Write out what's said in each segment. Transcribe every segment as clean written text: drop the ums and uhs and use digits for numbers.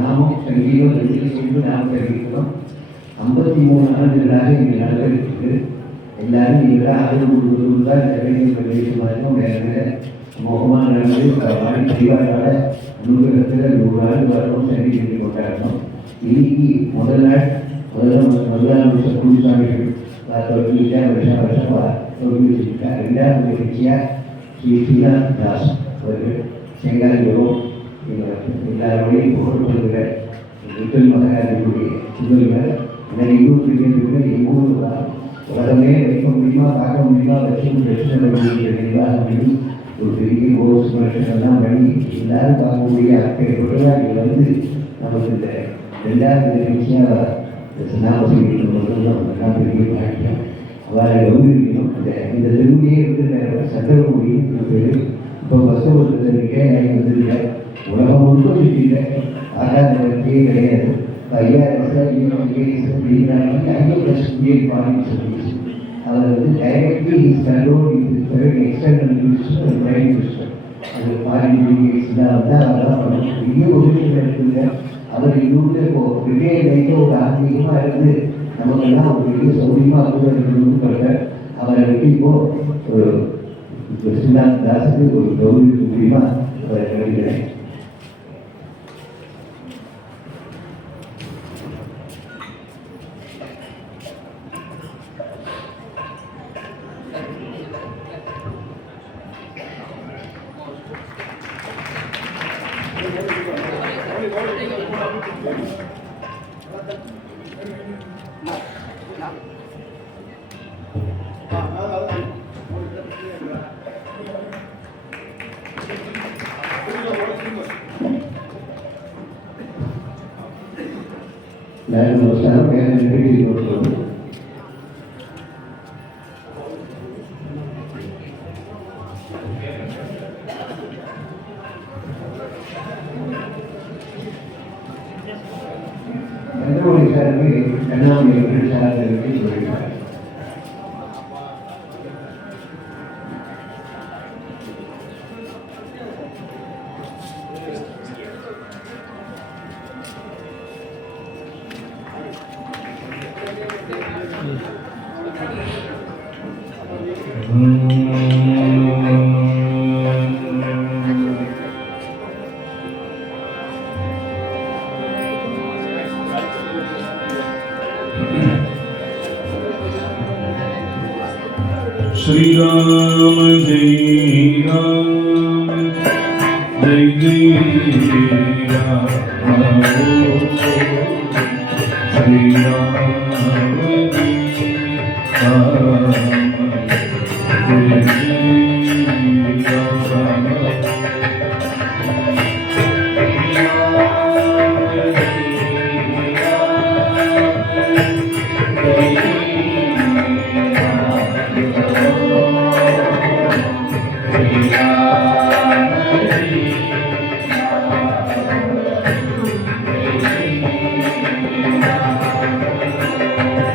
நாமும் சங்கீதம் என்று நாம் தெரிவிக்கிறோம். 53 ஆண்டுகளாக இங்கே நடந்திருக்கு. எல்லாரும் நீங்கள் ஆதரவு தான் நிறைய முகமாக நடந்து தீபாவளியோட நூலகத்தில் 100 ஆண்டு வரணும் சரி சொல்லி கொண்டாடணும். இன்னைக்கு முதலாம் வருஷம் குருசாமிகள் வருஷம் தோல்விச்சிருக்கார். 2வது நிகழ்ச்சியாக ஸ்ரீ ஸ்ரீநாத் தாஸ் அவர்கள் செங்காலிபுரம் எல்லாரோடையும் புகழ்படுகிற விட்டல் மகாராஜனுடைய சுதல்கள் இன்னும் எங்கூர் உலகமே வைக்க முடியுமா பார்க்க முடியுமா லட்சுமி நிர்வாக பண்ணி ஒரு பெரிய கோர்ஸ் எல்லாம் பண்ணி எல்லாரும் பார்க்கக்கூடிய அக்கறைப்பட்டுதான் இங்கே வந்து நமக்கு இந்த 2வது நிகழ்ச்சியாக சின்னாபசி மட்டும்தான் பெரிய பாக்கியம். அவரை கௌரவிக்கணும். இந்த தெருவிலேயே வந்து சட்டமொழியும் பேர் இப்போ பஸ்தவத்தில் இருக்கே வந்துருக்க உலகம் முழுக்க சுற்றில ஆகாதே கிடையாது. 5000 அவர் வந்து directly is control is external prime system. அது ஃபாரின் தான் வந்து அதெல்லாம் பண்ணணும். பெரிய உதவிகள் இருக்குங்க. அவர் இன்னொன்று இப்போ ரிட்டையர் லைஃப் ஒரு ஆன்மீகமாக இருந்து நமக்கெல்லாம் ஒரு பெரிய சௌரியமாக கூட இருக்கணும்னு அவரை விட்டு இப்போ ஒரு ஸ்ரீநாத் தாஸுக்கு ஒரு கௌரவிக்க முடியுமா அவரை கருதுகிறேன். நமஸ்காரம். கண்ணாமலை சொல்லியிருக்கார். श्री राम जय राम जय जय राम श्री राम जय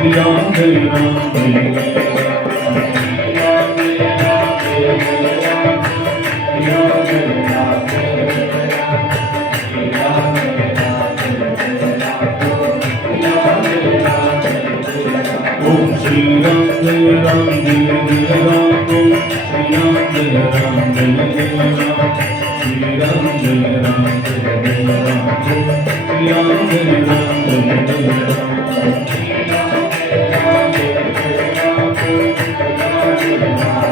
Shri Ram Jai Ram Jai Om Shri Ram Jai Ram Jai Jai Ram Om Shri Ram Jai Ram Jai Jai Ram Shri Ram Jai Ram Jai Jai Ram Om Shri Ram Jai Ram Jai Jai Ram Ram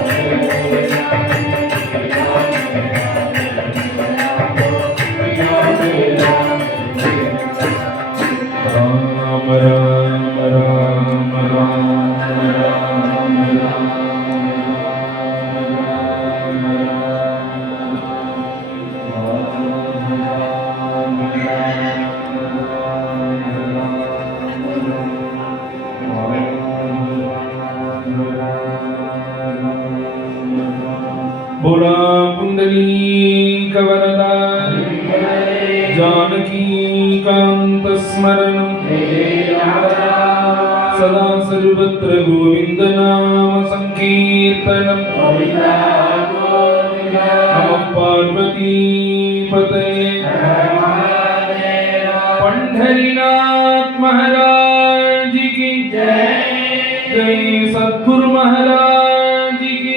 Ram Ram बोला कुंडली कवरदा जानकी कांत स्मरणं सदा सर्वत्र गोविंद नाम संकीर्तनं नमः पार्वती पतये पंढरीनाथ महाराज की जय जय सद्गुरु महाराज की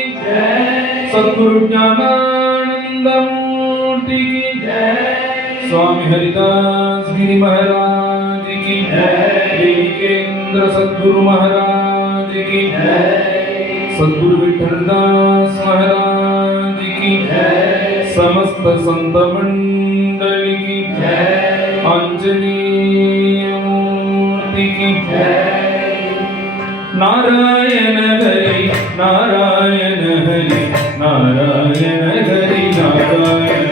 सद्गुरु ज्ञानानंद मूर्ति की जय स्वामी हरिदास गिरि महाराज की जय केंद्र सद्गुरु महाराज की जय सद्गुरु विठलदास महाराज की जय समस्त संत मंडली की जय आंजनेय मूर्ति की जय नारायण हरि नारायण हरि नारायण हरि नारायण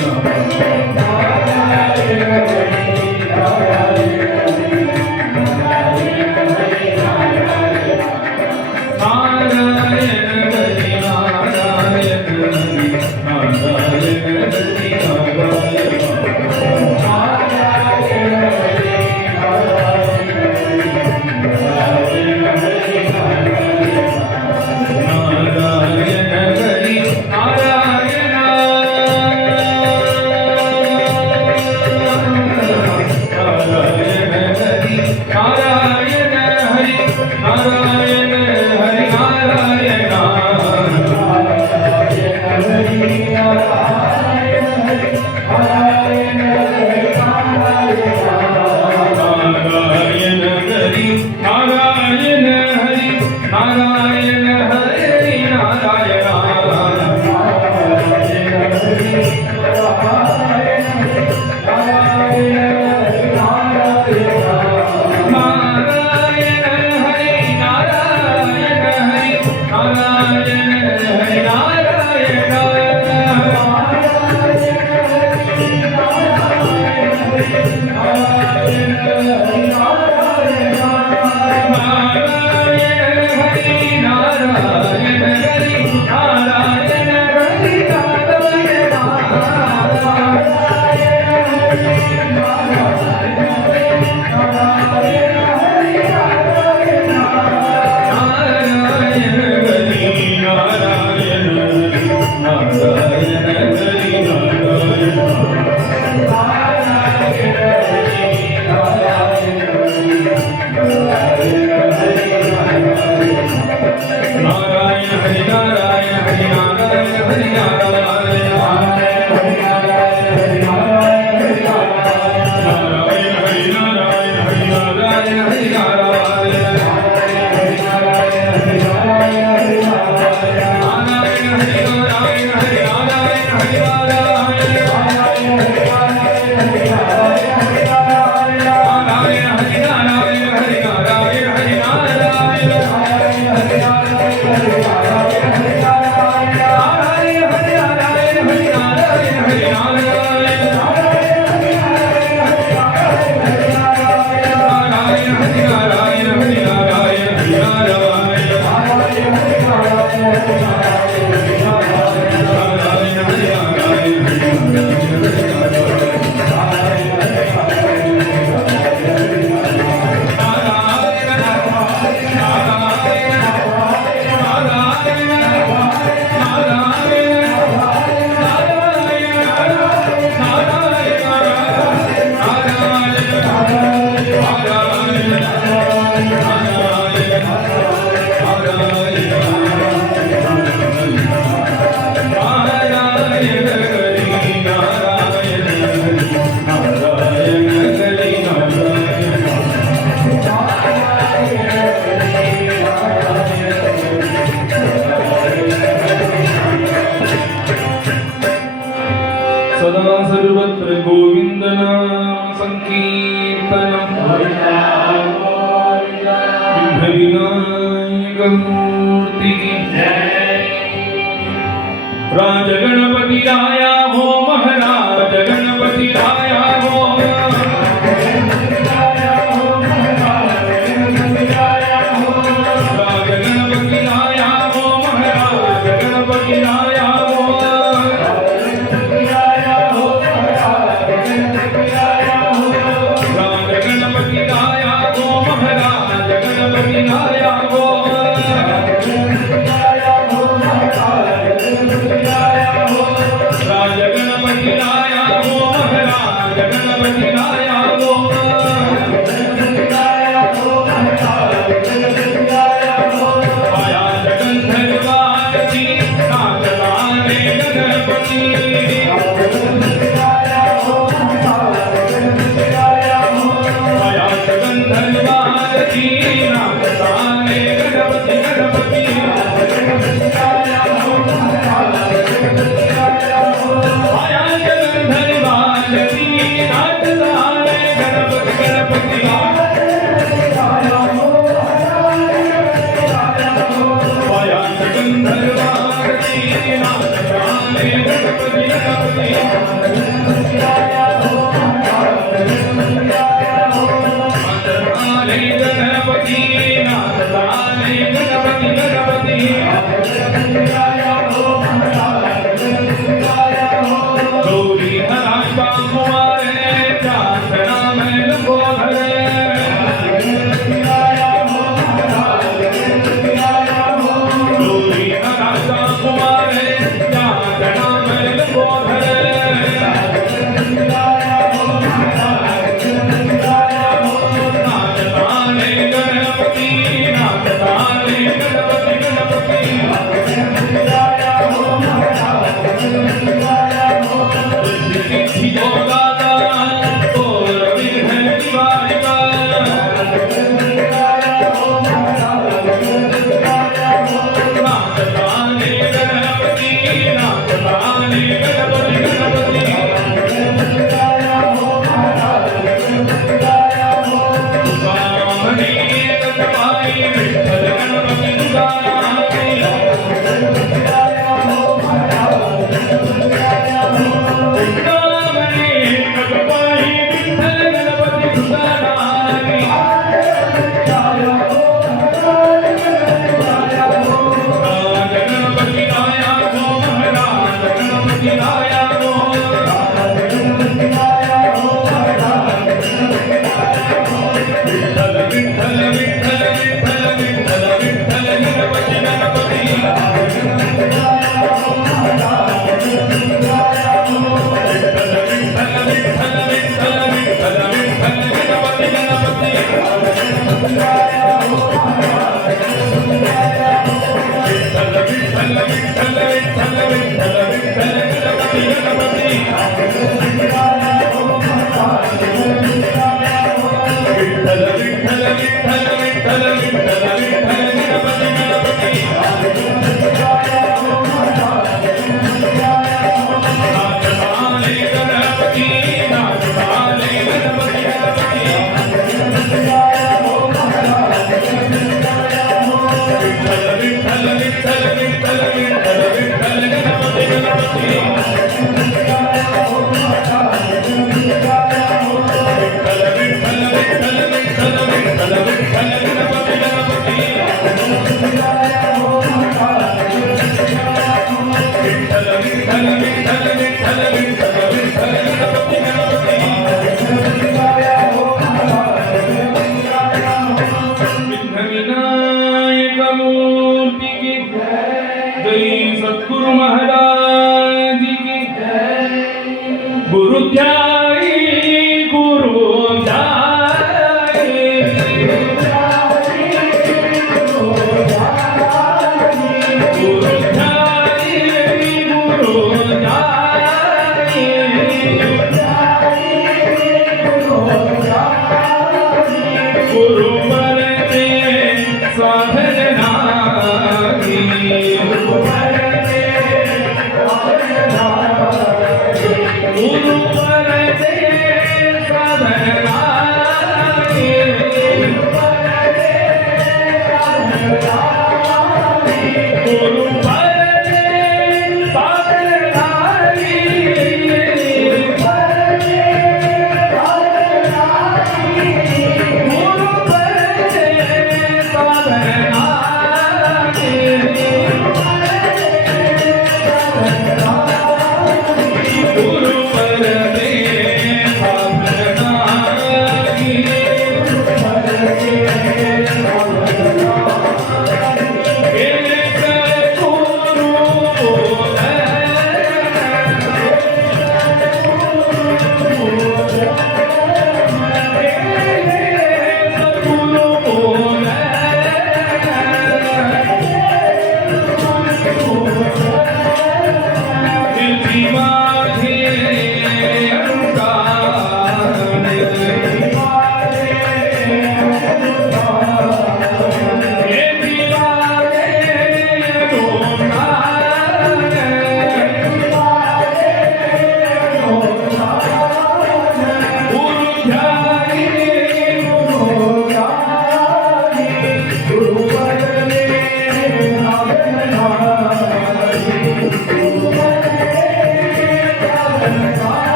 मूर्ति की राज गणपति आया हो महाराज गणपति आया हो राज गणपति आया हो महाराज गणपति आया हो साधना गुरु परते साधन नारी गुरु परते साधन नारी गुरु परते साधन नारी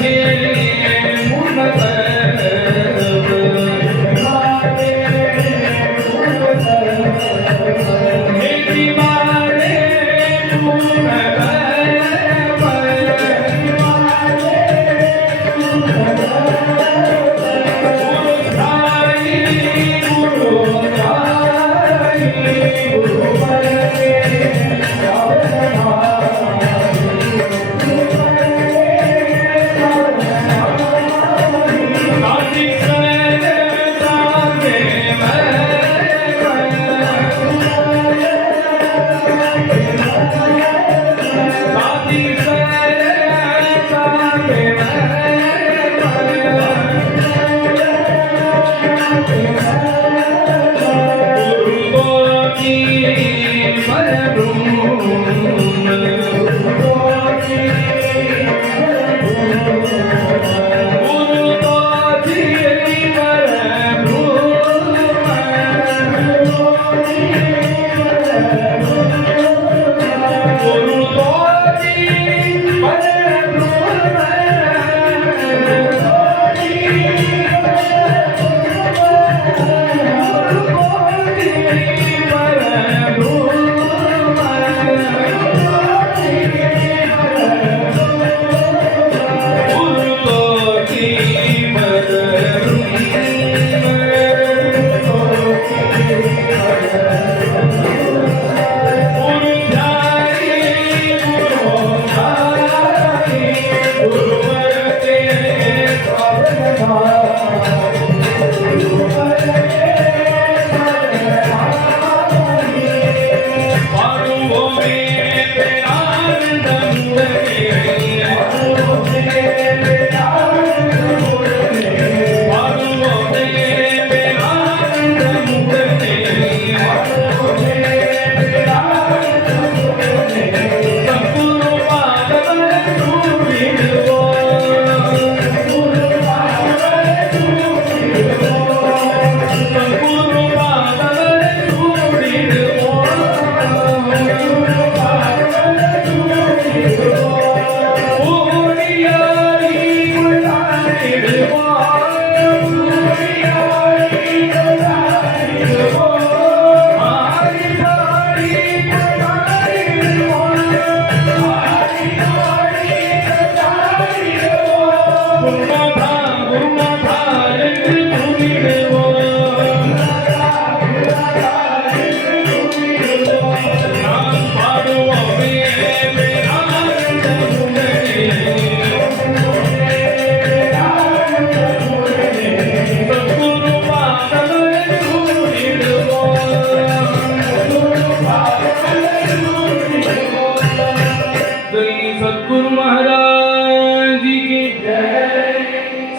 Yeah.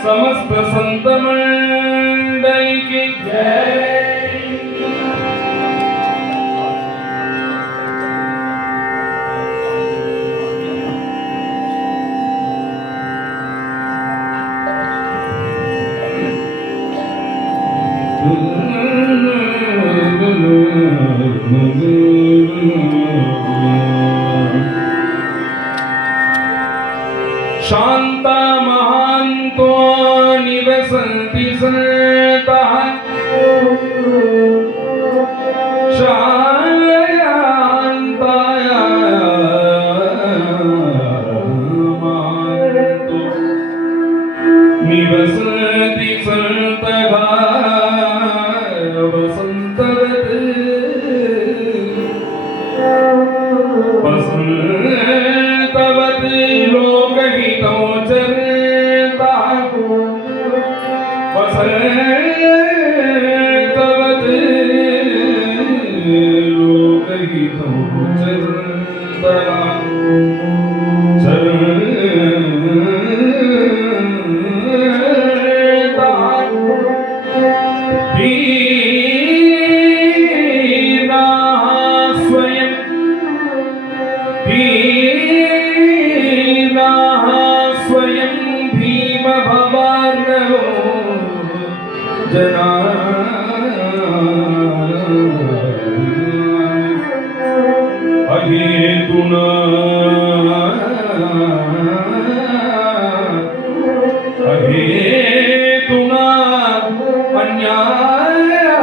समस्त संत मंडळी की जय. शांता महांतो निवसन्ति सन्तः शान्ताया महांतो निवसन्ति सन्तः वसन्तवत् वसन्तवत् लोकहितो चरन्तः वसन्तवत् लोकहितो स्वयं भीम भवार्णवो जना अहेतुना अन्यानपि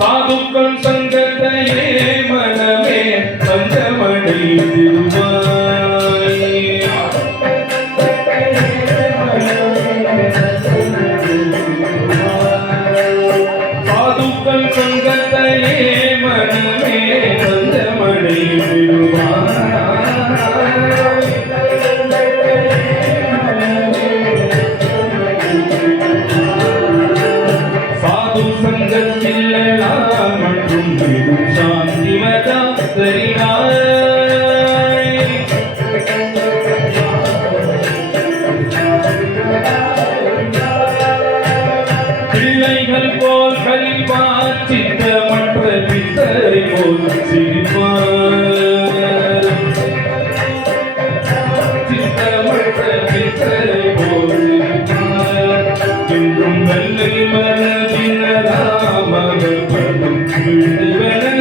साधुक्कं संगतये मनमे पंचमणि तिरुवाई साधुक्कं संगतये मनमे पंचमणि பிள்ளைகள் போல் கலிப்பார் சித்தமற்ற பித்தரை போல் சிரிப்பார் சித்தமற்ற பித்தரை போல் சிரிப்பார் என்றும் வெள்ளை மனதினராமகள் படும் விழுவனிடுவாய்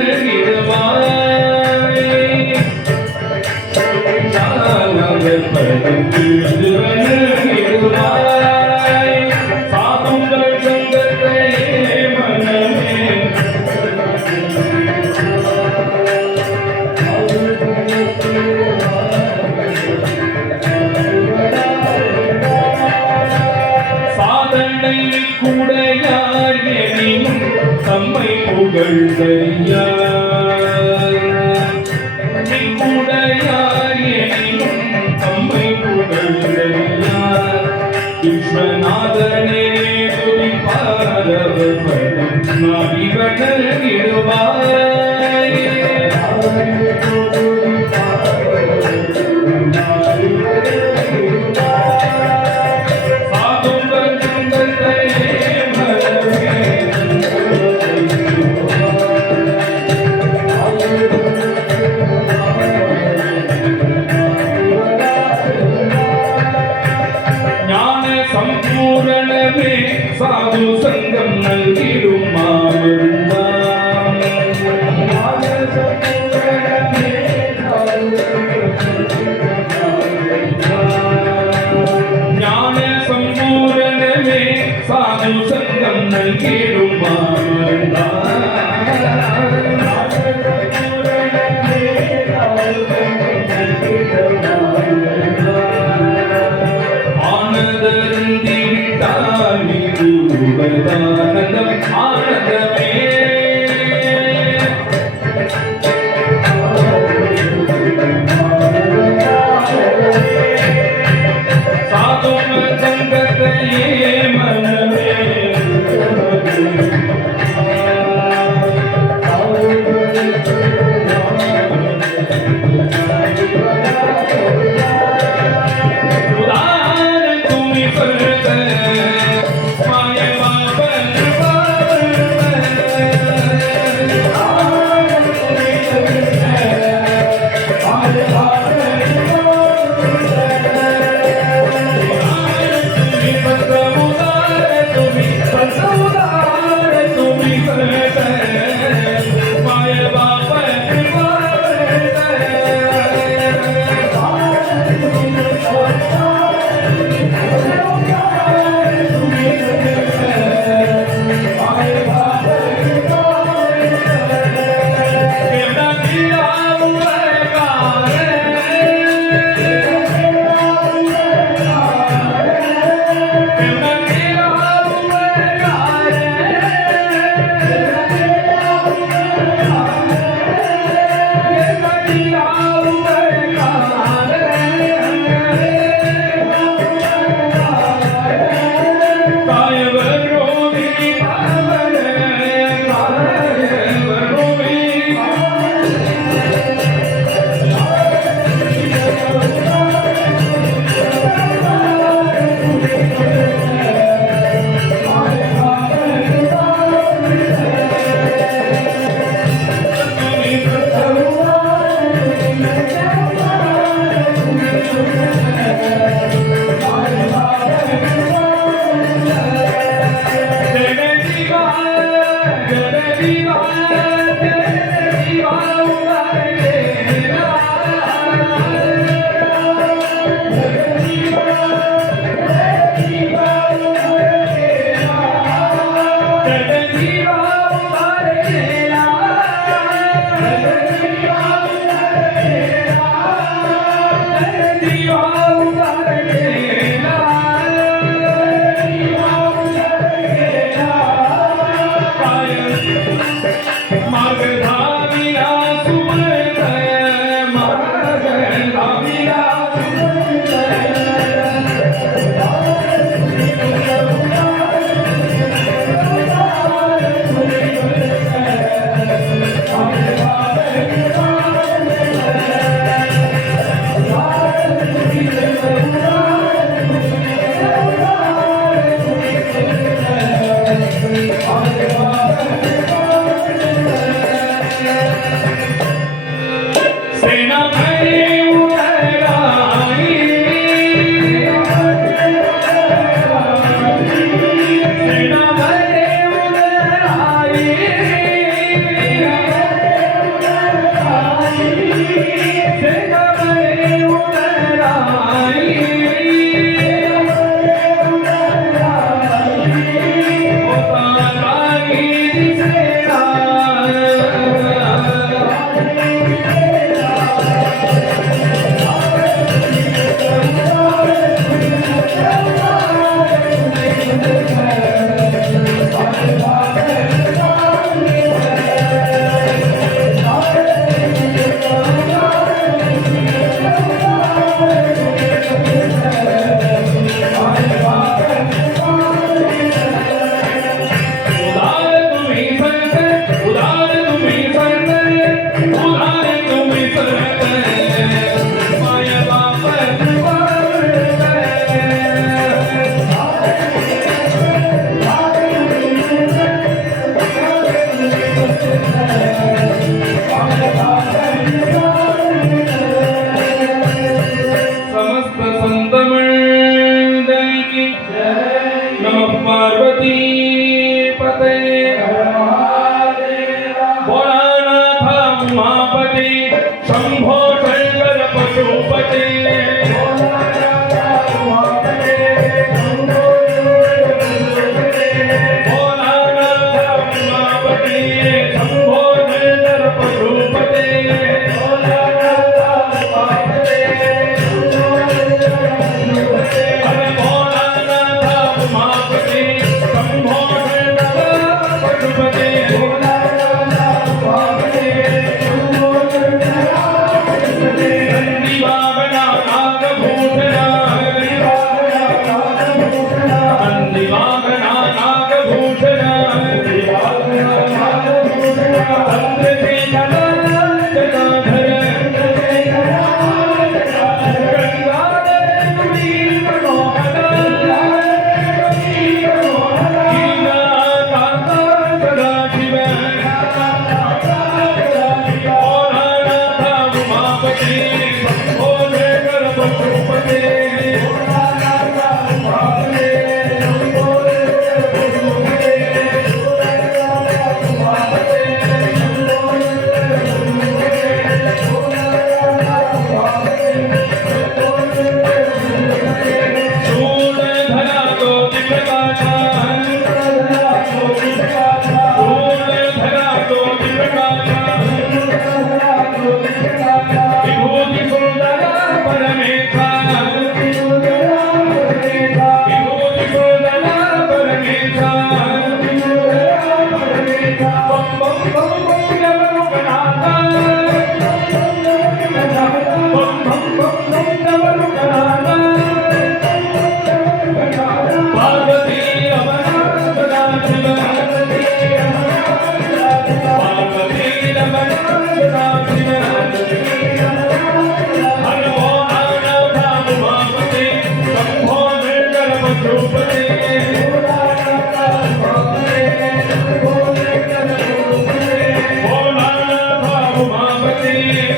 ஜானவர் படும் விழுவனிடுவாய் கூடையார் எனினும் தம்மை புகழ்ந்தறியார் கூடையார் எனினும் தம்மை புகழ்ந்தறியார் விஸ்வநாதனே துதிப்பாரவர் பதம் நாடிவனிடுவார் संपूर्णमे साधु संगम नल्गिडुम मामरुंदाम ज्ञान संपूर्णमे साधु संगम नल्गिडुम मामरुंदाम ஆனந்தம் ஆனந்தமே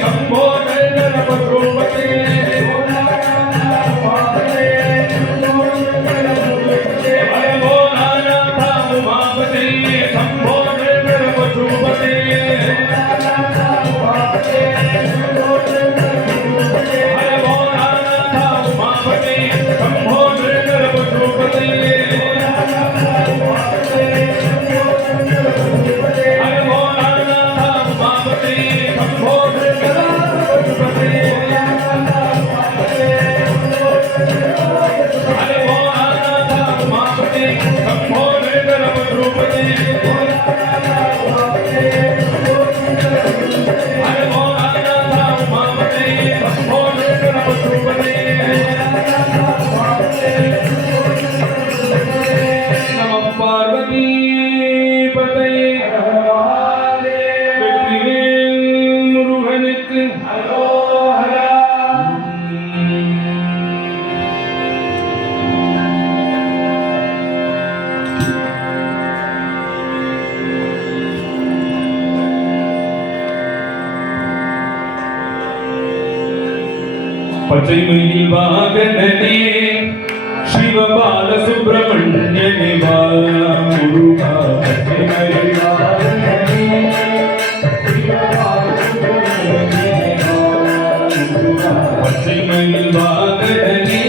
Shambho Nandana Patropate பச்சைமயில் வாகனனே சிவபால சுப்பிரமணியனே வா முருகா பச்சைமயில் வாகனனே பச்சைமயில் வாகனனே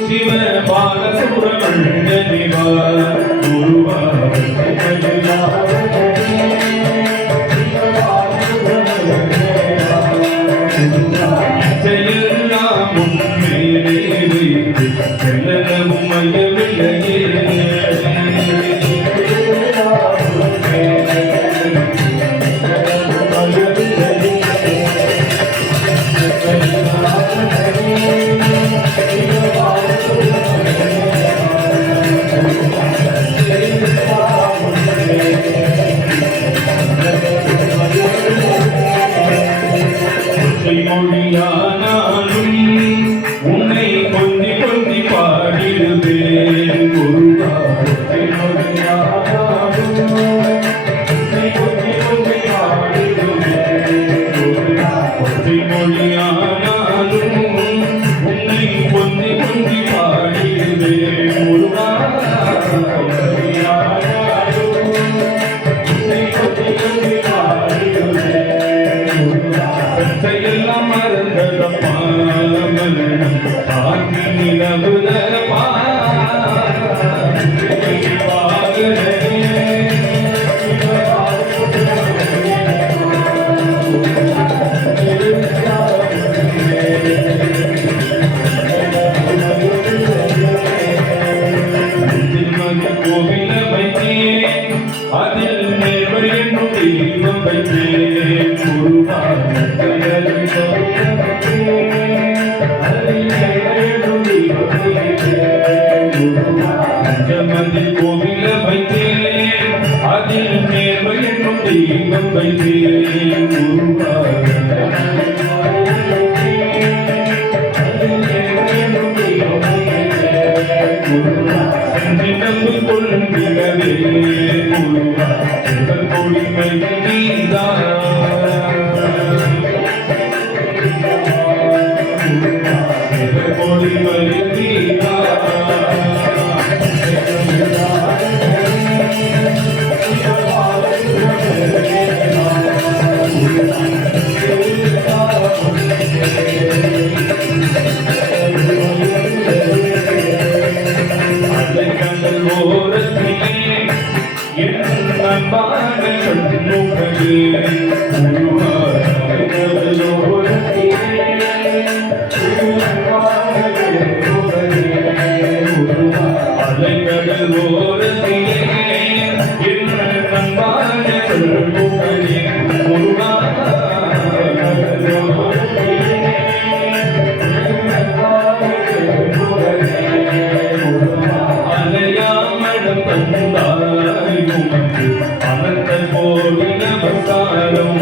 சிவபால சுப்பிரமணியனே வா முருகா பச்சைமயில் இச்சையெல்லாம் உன்மேலே வைத்து செல்லவும் மையவில்லையே மொழியானாலும் உன்னை கொஞ்சி கொஞ்சி பாடிடுவேன் முருகா மொழியானாலும் உன்னை கொஞ்சி கொஞ்சி பாடிடுவேன் மொழியானாலும் உன்னை கொஞ்சி கொஞ்சி பாடிடுவேன் முருகா எல்லாம் மறந்ததப்பா மரணம் ஆக்கி நிலவுதப்பா கோவில வைத்தேன் அதில் நேர்வழி என்னும் தெய்வம் வைத்தேன் முருகா பஞ்சமதில் கோவில வைத்தேன் அதில் நேர்மை என்னும் தெய்வம் வைத்தேன் முருகா செஞ்சிடம்பு கொள்கிறதே முருகா உங்கள் கொடிமை நீதான் கொடிமை கடல் ஓரத்திலே என் அன்பான கண்ணுகளே முருகா கடல் ஓரத்திலே அலைக்கடல் ஓரத்திலே என் அன்பான கண்ணுகளே முருகா அனந்த கோடி நமஸ்காரம்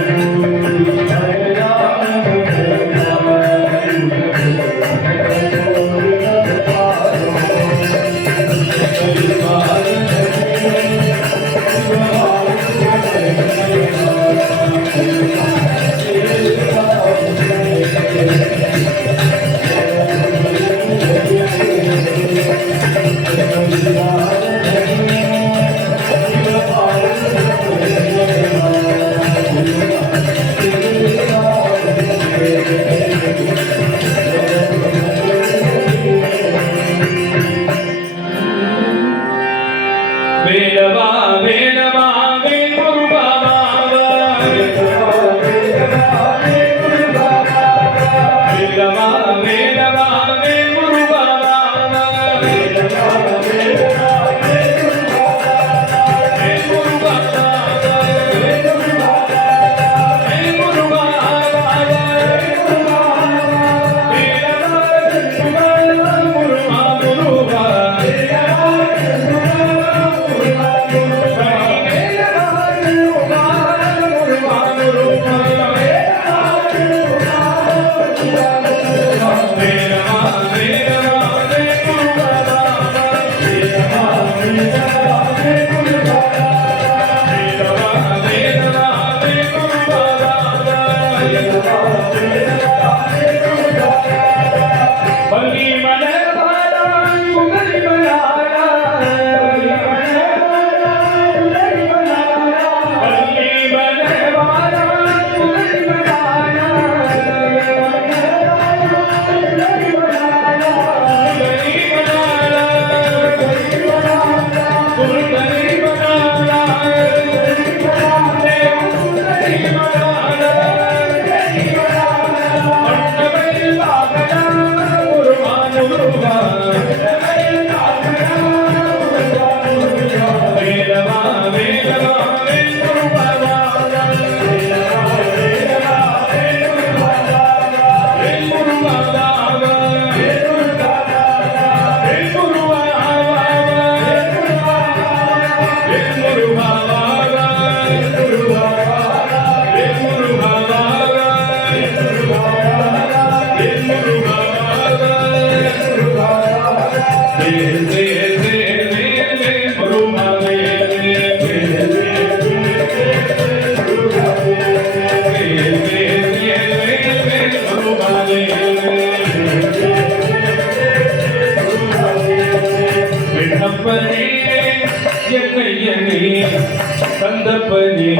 கந்தப்பனே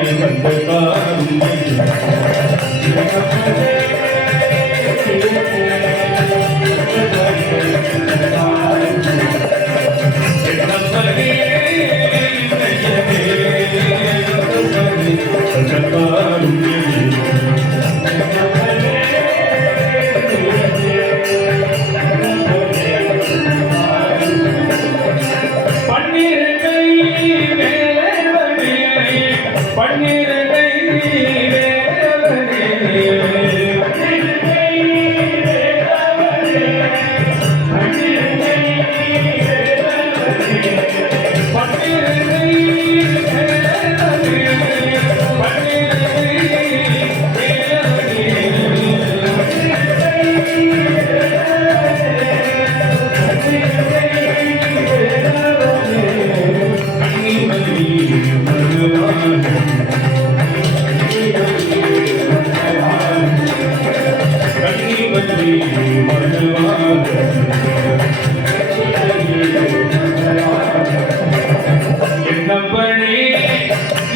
என்னப்பனே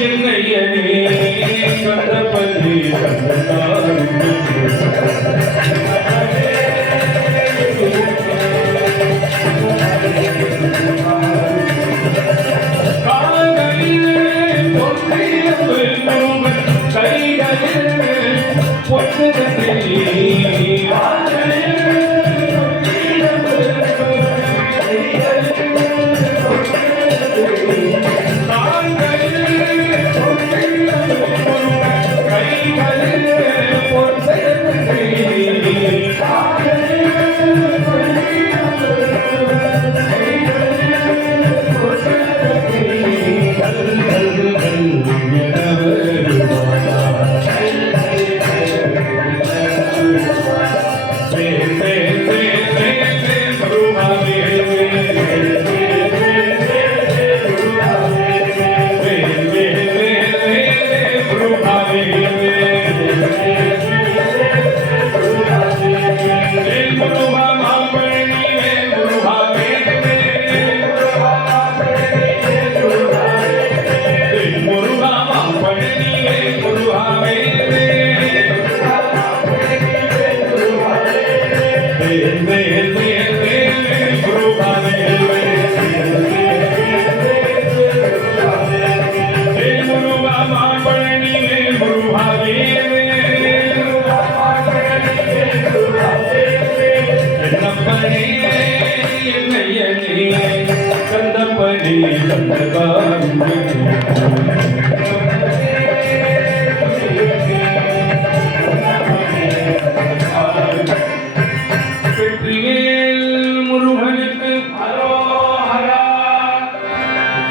என்னையனே கந்தப்பனே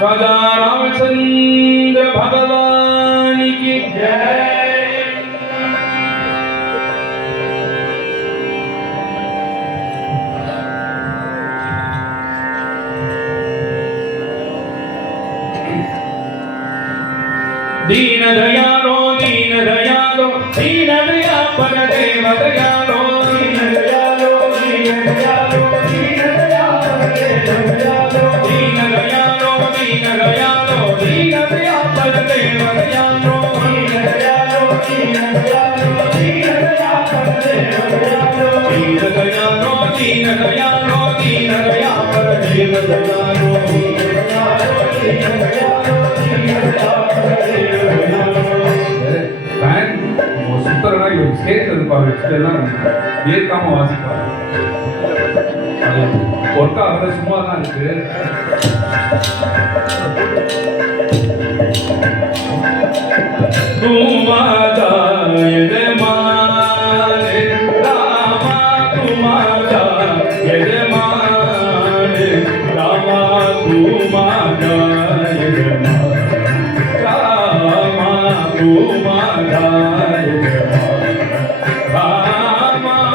राजा रामचंद्र भगवान की जय। दीन दयालो दीन दयालो दीन दया पर देव दयालो दीन दयालो दीन दयालो दीन दया पर देव दयालो दीन दयालो दीन दयालो दीन दया पर देव दयालो दीन दयालो दीन दयालो दीन दया पर देव दयालो दीन दयालो दीन दयालो दीन दया पर देव दयालो दीन दयालो दीन दयालो दीन दया पर देव சுத்தரனா இவர் ஸ்டேஜ் இருப்பார் இதெல்லாம் ஏற்காம வாசிப்பார். ஒர்க்கா அவரை சும்மா தான் இருக்கு. துமாதா எதமானே ராமா துமாதா எதமானே ராமா துமாதா எதமானே ராமா துமாதா ராமா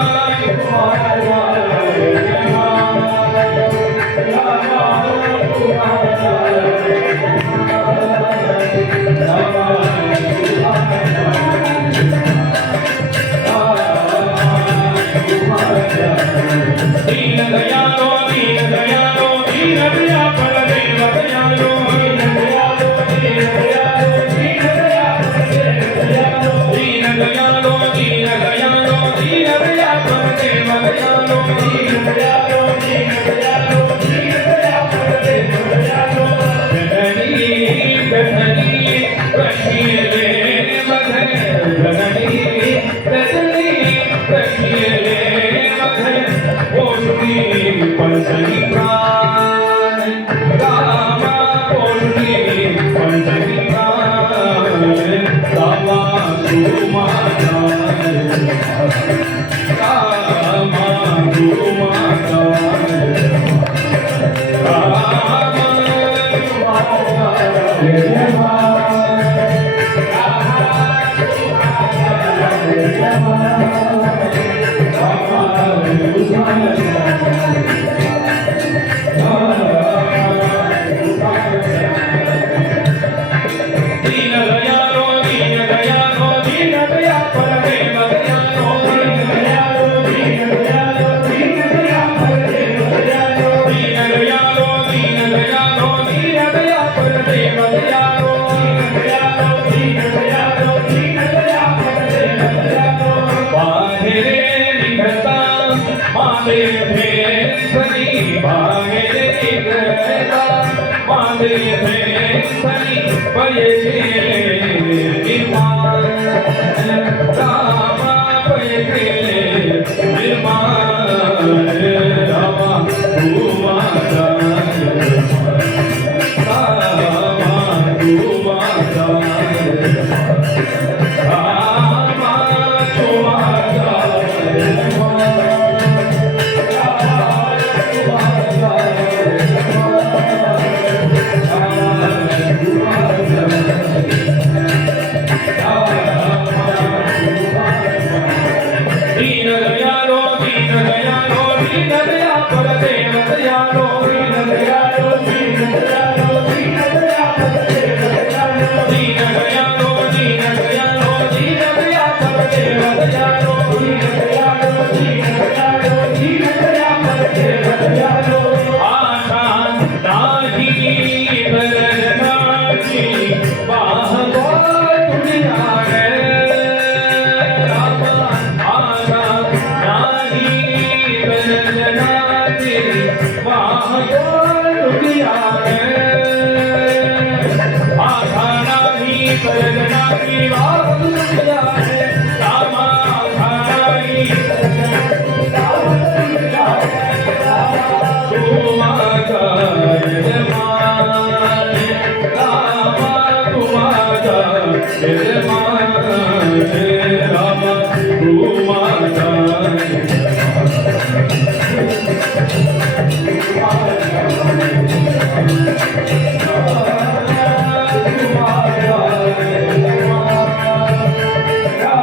Ram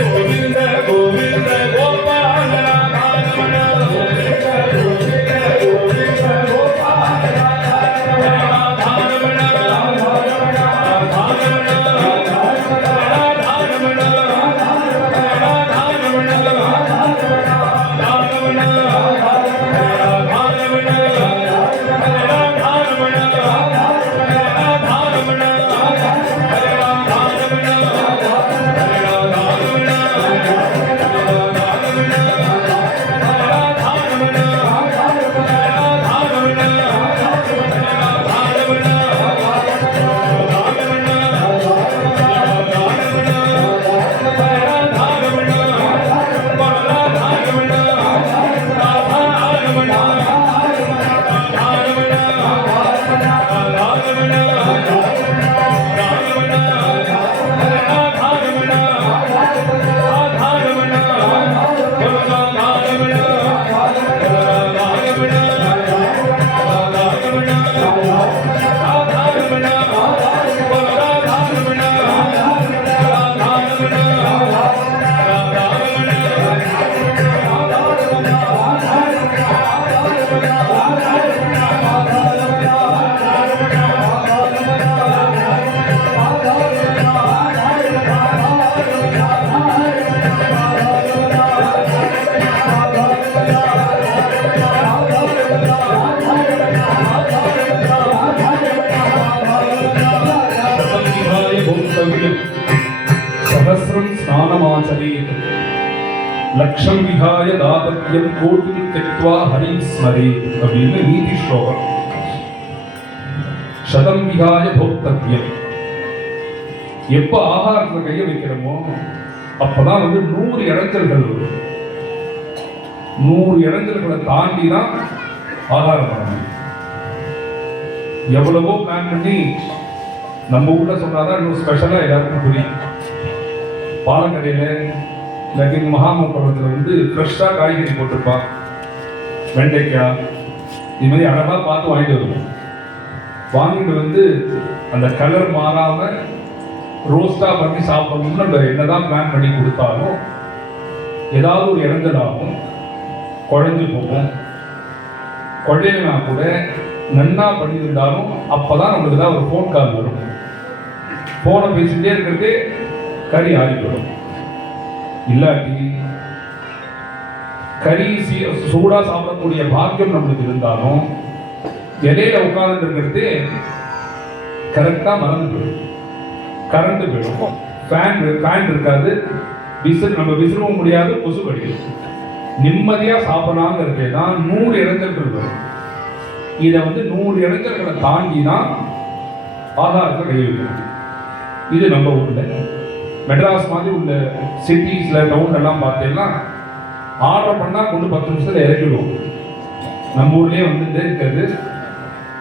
Govinda ஸ்நானமாச்சரேத் லக்ஷம் விகாய தாதவ்யம் கோட்டி தியக்த்வா ஹரி ஸ்மரேத் அப்படின்னு நீதி ஸ்லோகம். சதம் விகாய போக்தவ்யம். எப்ப ஆகாரத்துல கைய வைக்கிறோமோ அப்பதான் 100 இடைஞ்சல்கள் வரும். 100 இடைஞ்சல்களை தாண்டி தான் ஆகாரம் பண்ண முடியும். எவ்வளவோ பிளான் பண்ணி நம்ம ஊர்ல சொன்னாதான் இன்னும் ஸ்பெஷலா எல்லாருக்கும் புரியும். பாலக்கரையில இல்லாட்டி மகாமபுரத்துல ஃப்ரெஷ்ஷா காய்கறி போட்டிருப்பான், வெண்டைக்காய் இது மாதிரி அழகா பார்த்து வாங்கிட்டு வருவோம். வாங்கிட்டு அந்த கலர் மாறாம ரோஸ்டா பண்ணி சாப்பிடணும்னு நம்ம என்னதான் பிளான் பண்ணி கொடுத்தாலும் ஏதாவது ஒரு இறந்ததாகும், குழஞ்சு போகும். குழையினா கூட நன்னா பண்ணியிருந்தாலும் அப்பதான் நம்மளுக்கு தான் ஒரு ஃபோன் கால் வரும். ஃபோனை பேசிட்டே இருக்கிறது கறி ஆறிவிடும். இல்லாட்டி கறி சூடா சாப்பிடக்கூடிய பாக்கியம் நம்மளுக்கு இருந்தாலும் இலையில உட்கார்ந்து இருக்கிறது கரெக்டா மறந்து போயிடும், கரண்ட் போயிடும், ஃபேன் இருக்காது, நம்ம விசிறவும் முடியாது, கொசு கடிக்கும். நிம்மதியா சாப்பிடலாங்கிறது தான் 100 இடைஞ்சல்கள் வரும். இதை 100 இடைஞ்சல்களை தாண்டி தான் ஆகாரத்தை கை வைக்கணும். இது நம்ம ஊர்ல மெட்ராஸ் மாதிரி உள்ள சிட்டிஸ்ல டவுன் எல்லாம் பார்த்தீங்கன்னா ஆர்டர் பண்ணா கொண்டு 10 நிமிஷத்துல இறக்கிடுவோம். நம்ம ஊர்லயே இருக்கிறது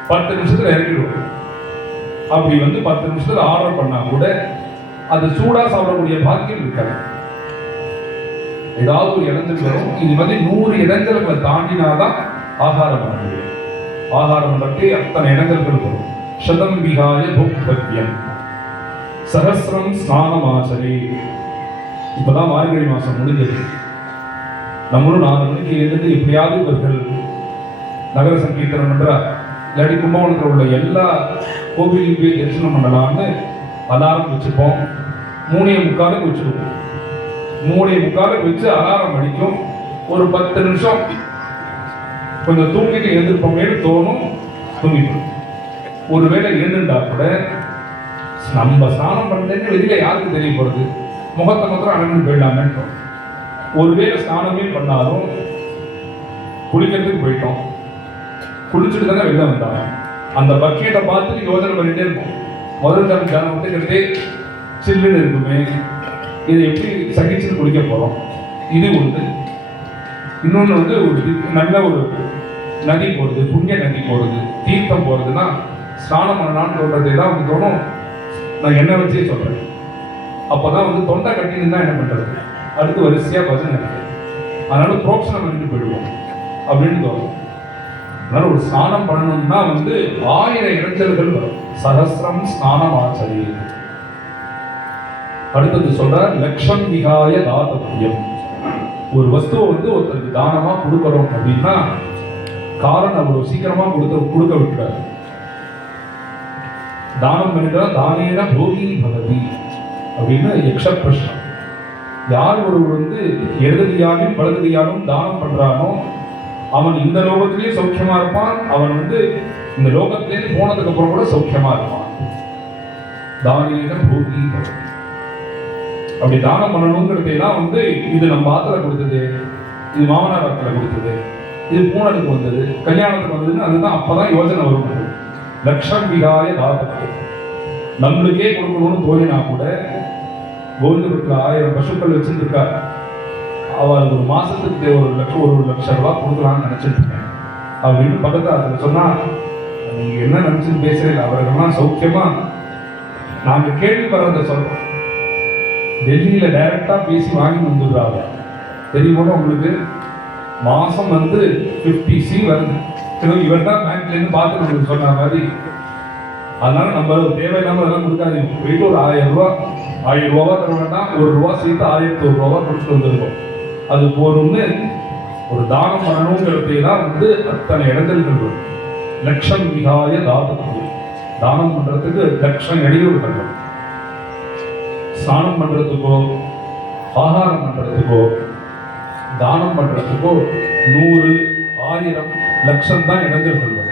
10 நிமிஷத்துல இறக்கிடுவோம். அப்படி 10 நிமிஷத்துல ஆர்டர் பண்ணா கூட அது சூடா சாப்பிடக்கூடிய பாக்கியம் இருக்காது. ஏதாவது ஒரு இடைஞ்சல் வரும். இது 100 இடைஞ்சல்களை தாண்டினாதான் ஆகாரம் பண்ண முடியும். ஆகாரம் பற்றி அத்தனை இடைஞ்சல்கள் வரும். சதம் விகாய போக்தவ்யம் சஹஸ்ரம் ஸ்நானமாச்சரே. இப்பதான் மார்கழி மாசம் முடிஞ்சது. நம்மளும் 4 மணிக்கு எழுந்து எப்படியாவது இவர்கள் நகர சங்கீர்த்தனம் பண்றா இல்லாட்டி கும்பகோணத்தில் உள்ள எல்லா கோவிலையும் போய் தரிசனம் பண்ணலாம்னு அலாரம் வச்சுப்போம். 3:45 வச்சுருவோம். 3:45 வச்சு அலாரம் அடிக்கும். ஒரு 10 நிமிஷம் கொஞ்சம் தூங்கிட்டு எழுந்திருப்போமேனு தோணும், தூங்கிப்போம். ஒருவேளை எழுந்துட்டா கூட நம்ம ஸ்நானம் பண்ணலன்னு வெளியில யாருக்கு தெரிய போறது, முகத்தை மாத்திரம் அழகு போயிடலாமேன்னு. ஒருவேளை ஸ்நானமே பண்ணாலும் குளிக்கிறதுக்கு போயிட்டோம், குளிச்சுட்டு தானே வெளில வந்தாங்க. அந்த பக்கெட்டை பார்த்துட்டு யோசனை பண்ணிட்டே இருப்போம். முதல் ஜானம் விட்டுக்கிறதே சில்லுன்னு இருக்குமே, இதை எப்படி சகிச்சுன்னு குளிக்க போறோம். இது ஒன்று. இன்னொன்று ஒரு நல்ல ஒரு நதி போறது, புண்ணிய நதி போறது, தீர்த்தம் போறதுன்னா ஸ்நானம் பண்ணலான்னு சொல்றதே தான் தோணும். நான் என்ன வச்சே சொல்றேன். அப்பதான் தொண்டை கட்டின்னு தான் என்ன பண்றது, அடுத்து வரிசையா பஜனை இருக்கு, அதனால புரோக்ஷனம் பண்ணிட்டு போயிடுவோம் அப்படின்னு தோணும். அதனால ஒரு ஸ்நானம் பண்ணணும்னா 1000 இடைஞ்சல்கள் வரும். சஹஸ்ரம் ஸ்நானம் ஆச்சரிய. அடுத்தது சொல்ற லக்ஷம் விகாய தாதவ்யம். ஒரு வஸ்துவை ஒருத்தருக்கு தானமா கொடுக்கறோம் அப்படின்னா காரணம் அவ்வளவு சீக்கிரமா கொடுக்க விட்டுறாரு. தானம் பண்ணிட்டா தானேன போகி பகதி அப்படின்னு யக்ஷ பிரஷ்னம். யார் ஒருவர் இடதுகையாலும் வலதுகையாலும் தானம் பண்றானோ அவன் இந்த லோகத்திலேயே சௌக்கியமா இருப்பான். அவன் இந்த லோகத்திலேருந்து போனதுக்கு அப்புறம் கூட சௌக்கியமா இருப்பான். தானேன போகி பகதி. அப்படி தானம் பண்ணணுங்கிறதெல்லாம் இது நம்ம ஆத்துல கொடுத்தது, இது மாமனார் ஆத்துல கொடுத்தது, இது பூனலுக்கு வந்தது, கல்யாணத்துக்கு வந்ததுன்னு அதுதான் அப்பதான் யோசனை வரும். லக்ஷம் விகாய தாதவ்யம். நம்மளுக்கே கொடுக்கணும்னு தோணினா கூட கோவிந்தபுரத்துல 1000 பசுக்கள் வச்சிருக்கா, அவள் ஒரு மாசத்துக்கு 1 லட்சம் ரூபாய் கொடுக்கலாம்னு நினைச்சிட்டு இருக்கேன் அப்படின்னு பக்கத்துல அதுல சொன்னா, நீங்க என்ன நினைச்சுன்னு பேசுறீங்க, அவர்கள்லாம் சௌக்கியமா நாங்க கேள்விப்படுறத சொல்றோம். டெல்லியில டைரக்டா பேசி வாங்கி வந்துடுறாங்க. தெரியுமா உங்களுக்கு? மாசம் 50C வருது. இவர் தான் பேங்க்ல இருந்து பார்த்து நம்மளுக்கு சொன்ன மாதிரி. அதனால நம்ம தேவையில்லாம அதெல்லாம் கொடுக்காதீங்க. போயிட்டு ஒரு 1000 ரூபாவா தர வேண்டாம், ₹1 சேர்த்து 1001 ரூபா கொடுத்துட்டு வந்துருக்கோம். அது போதும்னு ஒரு தானம் பண்ணணுங்கிறதே தான் அத்தனை இடைஞ்சல்கள் வரும். லட்சம் விகாய தாதவ்யம். தானம் பண்றதுக்கு லட்சம் இடையூறுகள் வரும். ஸ்நானம் பண்றதுக்கோ ஆகாரம் பண்றதுக்கோ தானம் பண்றதுக்கோ 100, 1000, லட்சம் தான் இடைஞ்சல்கள் வரும்.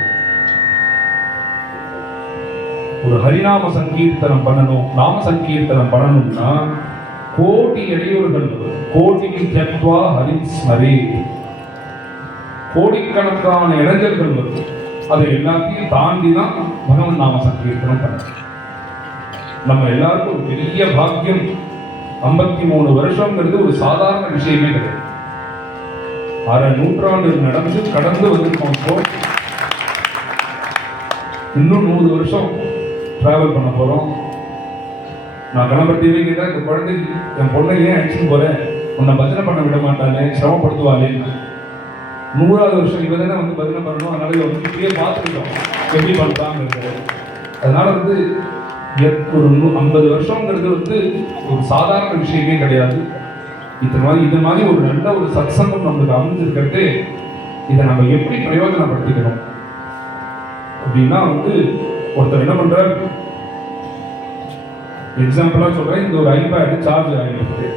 ஒரு ஹரிநாம சங்கீர்த்தனம் பண்ணணும், நாம சங்கீர்த்தனம் பண்ணணும்னா கோடி இடையூறுகள் வரும். கோடிக்கு ஜத்வா ஹரிஸ்மரே, கோடிக்கணக்கான இடைஞ்சல்கள் வரும். அதை எல்லாத்தையும் தாண்டி தான் பகவன் நாம சங்கீர்த்தனம் பண்ண. நம்ம எல்லாருக்கும் ஒரு பெரிய பாக்கியம். 53 வருஷம்ங்கிறது ஒரு சாதாரண விஷயமே கிடையாது. அரை நூற்றாண்டு நடந்து கடந்து வந்திருக்கோம். இப்போ இன்னும் 100 வருஷம் டிராவல் பண்ண போறோம். நான் கணபதியே கேட்டா, இந்த குழந்தைக்கு என் பொண்ணை ஏன் அடிச்சுன்னு போறேன், உன்னை பஜனை பண்ண விட மாட்டானே, சிரமப்படுத்துவாளேன்னு. 100வது வருஷம் இவ தானே வந்து பஜனை பண்ணணும். அதனால இவ வந்து இப்படியே பார்த்துக்கிட்டோம் எப்படி பண்றாங்க. அதனால வந்து ஒரு 50 வருஷங்கிறது வந்து ஒரு சாதாரண விஷயமே கிடையாது. இது மாதிரி ஒரு நல்ல ஒரு சத்சங்கம் நம்மளுக்கு அமைஞ்சிருக்கிறது. இதை நம்ம எப்படி பிரயோஜனப்படுத்திக்கணும் அப்படின்னா வந்து ஒருத்தர் என்ன பண்றாரு, எக்ஸாம்பிளா சொல்றேன். இந்த ஒரு ஐபேட் சார்ஜ் ஆகிருக்கு.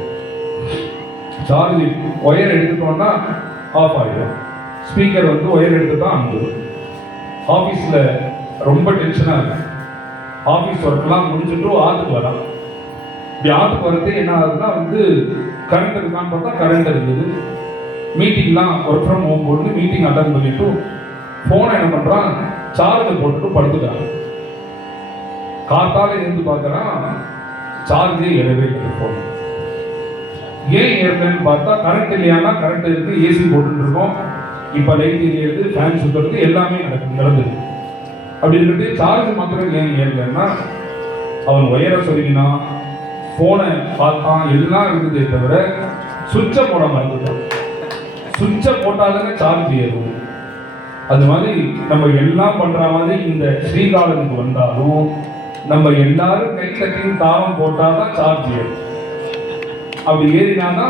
சார்ஜ் ஒயர் எடுத்துட்டோம்னா ஆஃப் ஆகிடும். ஸ்பீக்கர் வந்து ஒயர் எடுத்து தான் அனுப்புது. ஆஃபீஸில் ரொம்ப டென்ஷனாக இருக்கு. ஆஃபீஸ் ஒர்க்லாம் முடிச்சுட்டு ஆற்றுக்கு வரலாம். இப்படி ஆற்றுக்கு வரது என்ன ஆகுதுன்னா வந்து கரண்ட் இருக்கான்னு பார்த்தா கரண்ட் இருந்தது. மீட்டிங்லாம் ஒர்க் ஃப்ரம் ஹோம் போட்டு மீட்டிங் அட்டன் பண்ணிட்டு ஃபோனை என்ன பண்ணுறான், சார்ஜர் போட்டுட்டு படுத்துக்கிறான். காத்தால இருந்து பார்க்குறான், சார்ஜே ஏறவே இல்லை ஃபோன். ஏன் ஏறலன்னு பார்த்தா கரண்ட் இல்லையானா கரண்ட் இருக்கு, ஏசி போட்டுட்டு இருக்கோம், இப்போ லைட் எரியுது, ஃபேன் சுற்றுறது, எல்லாமே நடந்தது. அப்படி இருக்கிறது சார்ஜ் மாத்திரம் ஏன் ஏறலன்னா அவன் ஒயரை சொல்லினா ஃபோனை பார்த்தான், எல்லாம் இருந்ததே தவிர சுவிட்சை போட மறந்துட்டான். சுவிட்சை போட்டாதானே சார்ஜ் ஏறும். அது மாதிரி நம்ம எல்லாம் பண்ற மாதிரி இந்த ஸ்ரீகாலனுக்கு வந்தாலும் நம்ம எல்லாரும் கை தட்டி தாளம் போட்டாதான் சார்ஜ் ஏறும். அப்படி ஏறினான்னா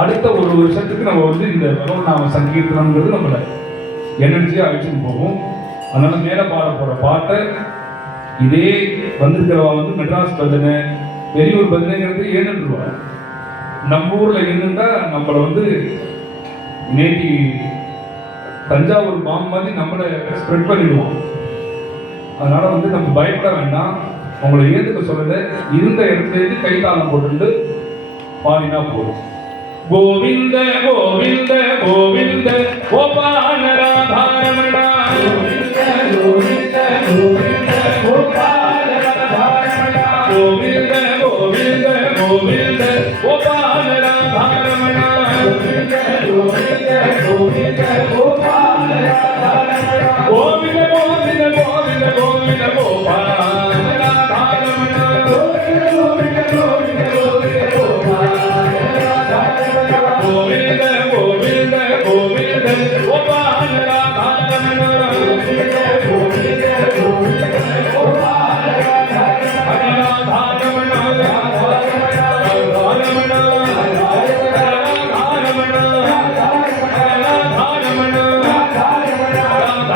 அடுத்த ஒரு வருஷத்துக்கு நம்ம வந்து இந்த பகவன் நாம சங்கீர்த்தனம்ங்கிறது நம்மள எனர்ஜியா அழிச்சுட்டு போகும். அதனால மேல பாட போற பாட்டை இதே வந்திருக்கிறவா வந்து மெட்ராஸ் பஜனை, வெளியூர் பஜனைங்கிறது 7 ரூபாய். நம்ம ஊர்ல என்னன்னா நம்மளை வந்து நேற்று தஞ்சாவூர் பாம்பு மாதிரி நம்மளை ஸ்ப்ரெட் பண்ணிடுவோம். அதனால வந்து நம்ம பயப்பட வேண்டாம். உங்களை ஏத்துக்க சொல்லல, இருந்த இடத்துல இருந்து கைதாளம் போட்டு பாடினா போதும். கோவிந்த கோவிந்த கோவிந்த கோபால ராதாரமணா, கோவிந்த கோவிந்த கோவிந்த கோபால ராதாரமணா, கோவிந்த கோவிந்த கோவிந்த கோபால ராதாரமணா, கோவிந்த கோவிந்த கோவிந்த கோபால ராதாரமணா, கோவிந்த கோவிந்த கோவிந்த கோவிந்த கோபால ராதாரமணா, கோவிந்த கோவிந்த கோவிந்த கோவிந்த கோபால ராதாரமணா, கோவிந்த கோவிந்த கோவிந்த கோபால ராதாரமணா, கோவிந்த கோவிந்த கோவிந்த கோபால ராதாரமணா, ராதாரமணா ராதாரமணா ராதாரமணா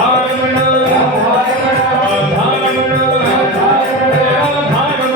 ராதாரமணா ராதாரமணா ராதாரமணா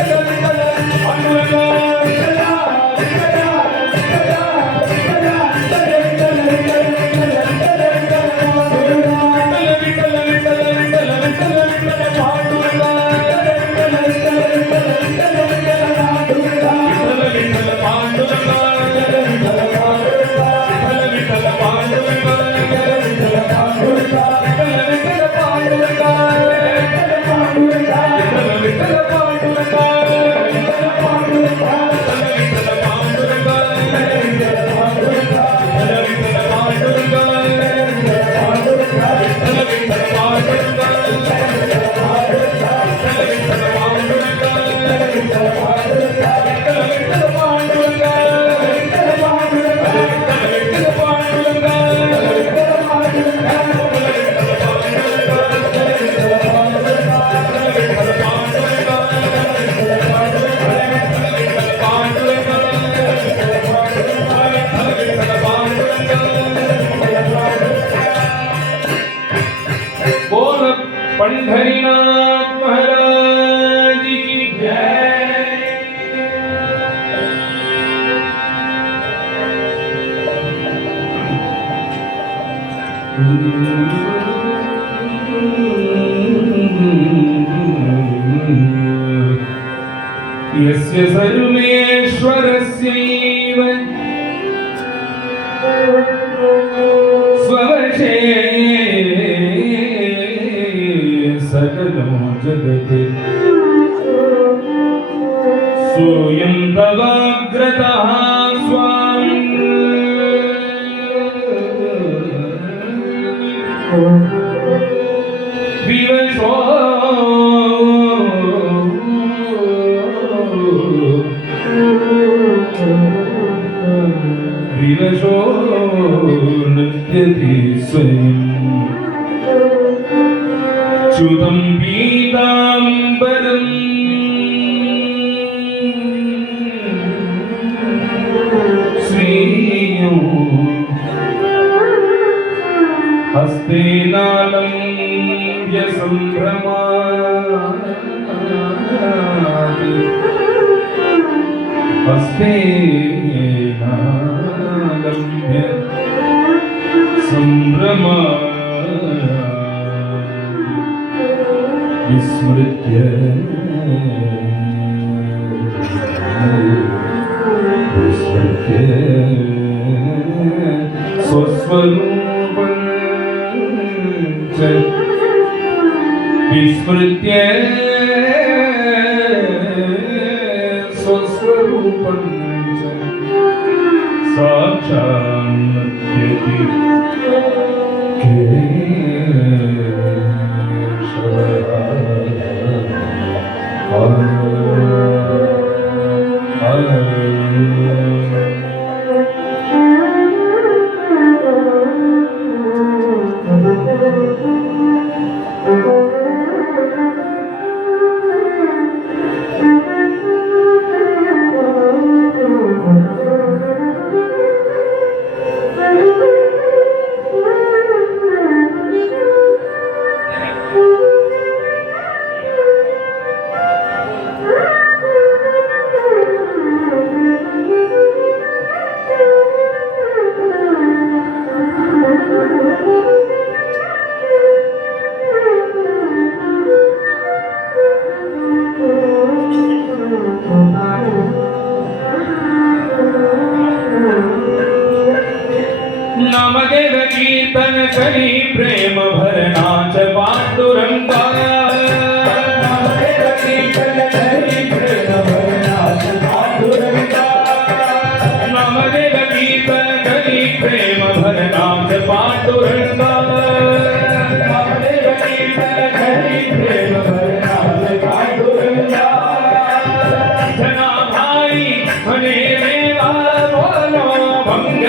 விட்டல यस्य सर्वेश्वरस्यैव स्ववशे सकलं जगत् सोऽयं तवाग्रतः स्वामी विवशो विवशो नृत्यति स्वयम् च्युतं पीताम्बरम् श्रेयो हस्ते नालं व्यसम्भ्रमादि हस्ते नालं व्यसम्भ्रमादि विस्मृत्य स्वस्वरूपं च विस्मृत्य स्वस्वरूपं च साक्षान्नत्यति नामदेव कीर्तन करी प्रेम भरनाच पांडुरंगा नामदेव कीर्तन करी प्रेम भरनाच पांडुरंगा नामदेव कीर्तन करी प्रेम भरनाच पांडुरंगा नामदेव कीर्तन करी प्रेम भरनाच पांडुरंगा जना भाई मने देवा बोलो भंग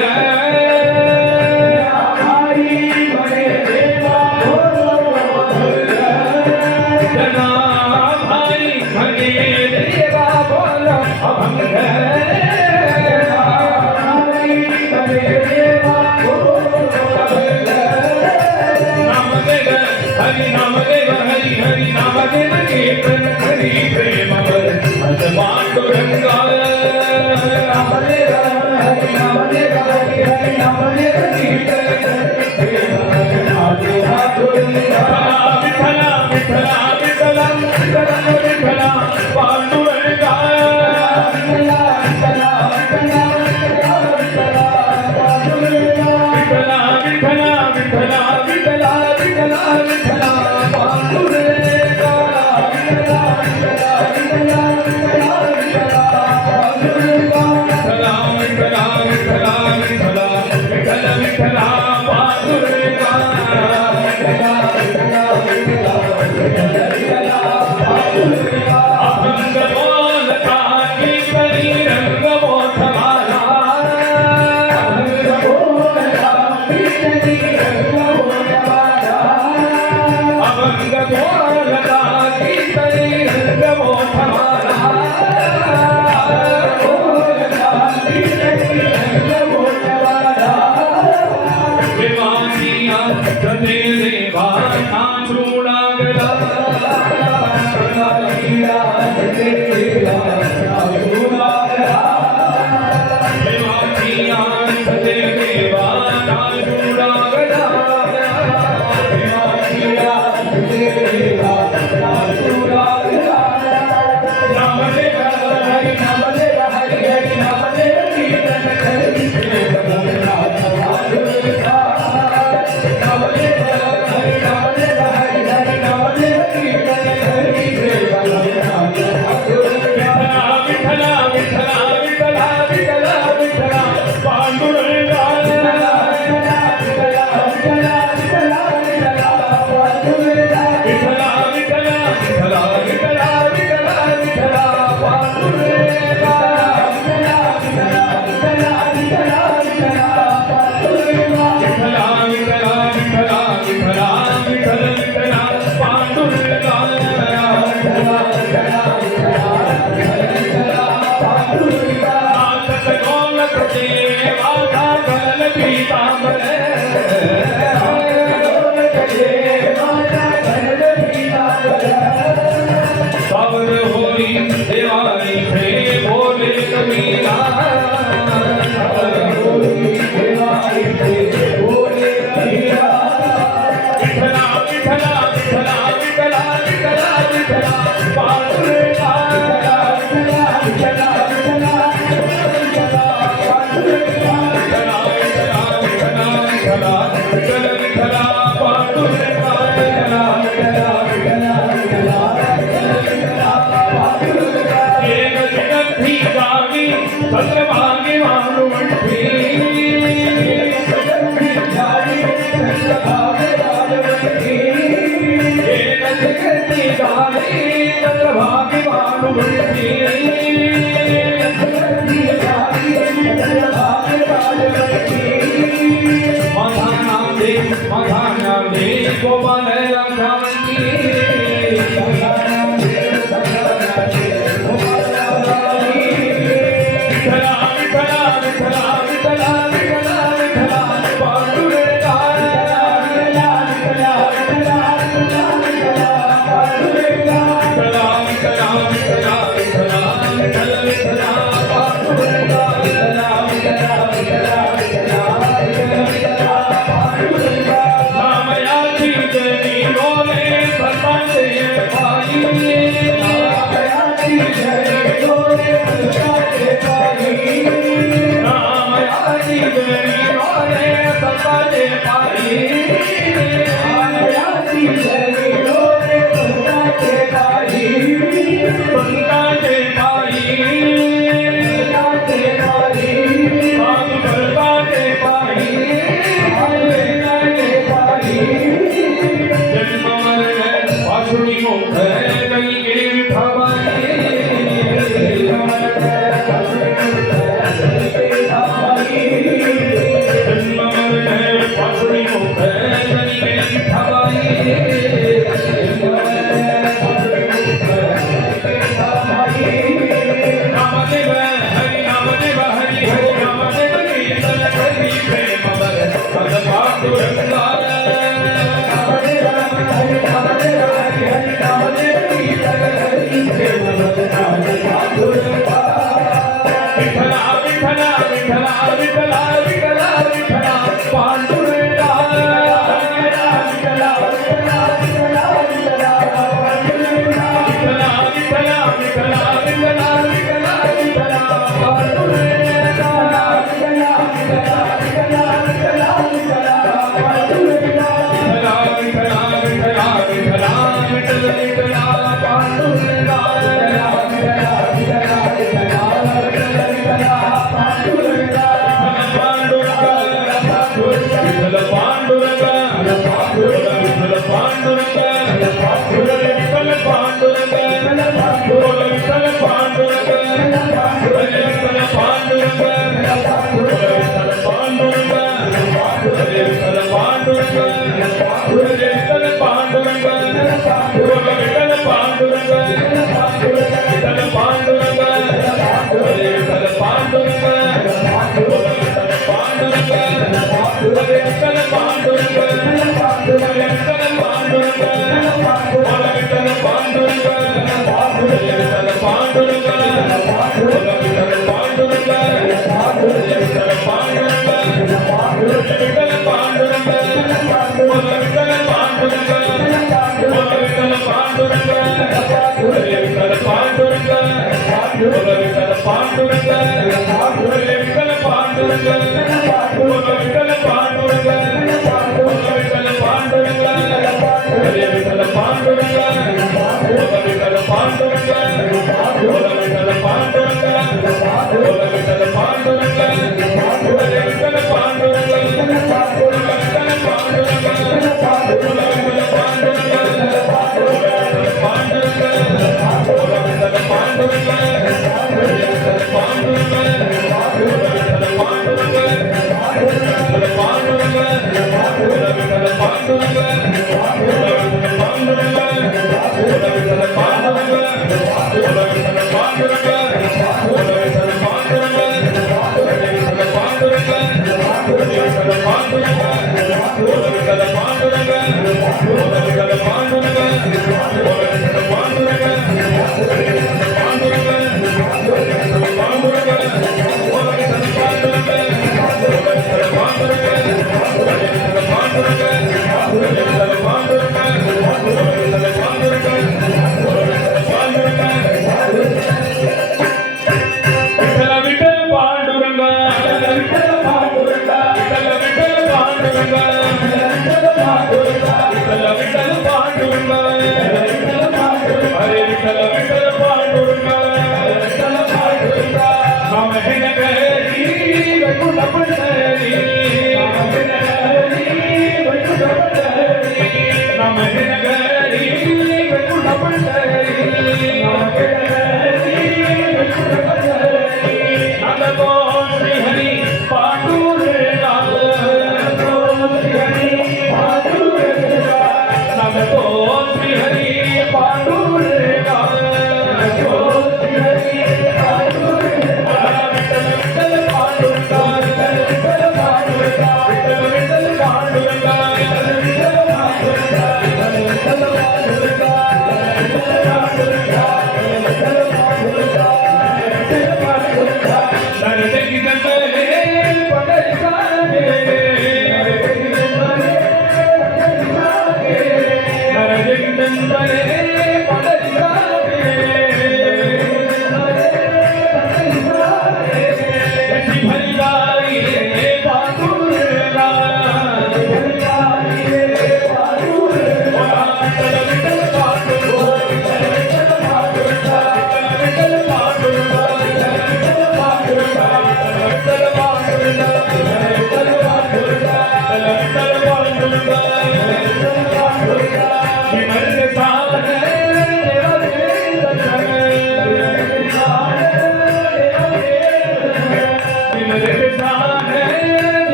Panduranga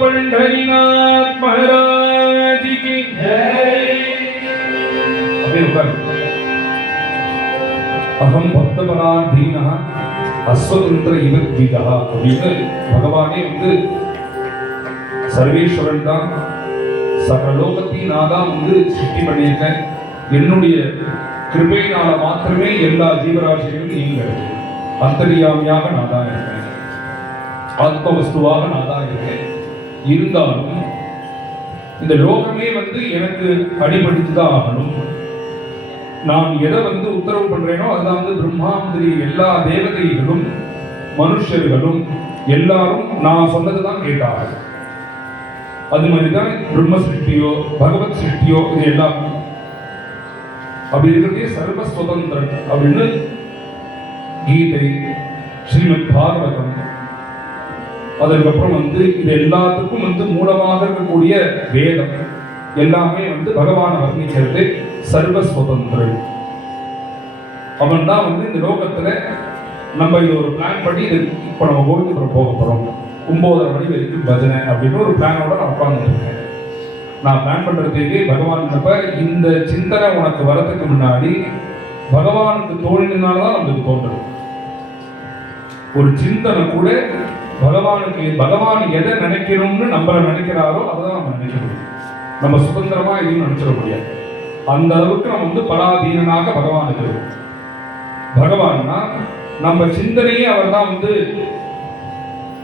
पंढरीनाथ महाराज की जय। अभी रुकर अहम भक्तपराधीनः अस्वतंत्र इव द्विजः அப்படின்னு பகவானே வந்து சர்வேஸ்வரன் தான், சகல லோகத்தையும் நான் தான் வந்து சிருஷ்டி பண்ணியிருக்கேன், என்னுடைய கிருபையினால மாத்திரமே எல்லா ஜீவராசிகளும் நீங்கிறது. அந்தரியாமியாக நான் தான் இருக்கேன், ஆத்ம வஸ்துவாக நான் தான் இருக்கேன். இருந்தாலும் இந்த லோகமே எனக்கு அடிபடித்து தான் ஆகணும். நான் எதை உத்தரவு பண்றேனோ அதுதான் பிரம்மா முதலிய எல்லா தேவதைகளும் மனுஷர்களும் எல்லாரும் நான் சொன்னதுதான் கேட்டாங்க. அது மாதிரிதான் பிரம்ம சிருஷ்டியோ பகவத் சிருஷ்டியோ இது எல்லாம் அப்படி இருக்கிறதே சர்வ சுதந்திரன் அப்படின்னு கீதை, ஸ்ரீமத் பாகவதம், அதற்கப்புறம் இது எல்லாத்துக்கும் மூலமாக இருக்கக்கூடிய வேதம் எல்லாமே பகவானை வர்ணிக்கிறது சர்வ சுதந்திரன். அவன் தான் இந்த லோகத்துல நம்ம இது ஒரு பிளான் பண்ணி இது இப்போ நம்ம கோவிந்தபுரம் போக போறோம், 9:30 மணி வரைக்கும் பஜனை அப்படின்னு ஒரு பிளானோட நான் உட்கார்ந்துருக்கேன். நான் பிளான் பண்றதுக்கு பகவான் இந்த சிந்தனை உனக்கு வரதுக்கு முன்னாடி பகவானுக்கு தோணினால்தான் நமக்கு தோன்றும். ஒரு சிந்தனை கூட பகவான் எதை நினைக்கணும்னு நம்மள நினைக்கிறாரோ அதான் நம்ம நினைக்க முடியும். நம்ம சுதந்திரமா எதையும் நினைச்சிட முடியாது. அந்த அளவுக்கு நம்ம பராதீனனாக பகவானுக்கு இருக்கும். பகவான்னா நம்ம சிந்தனையே அவர் தான்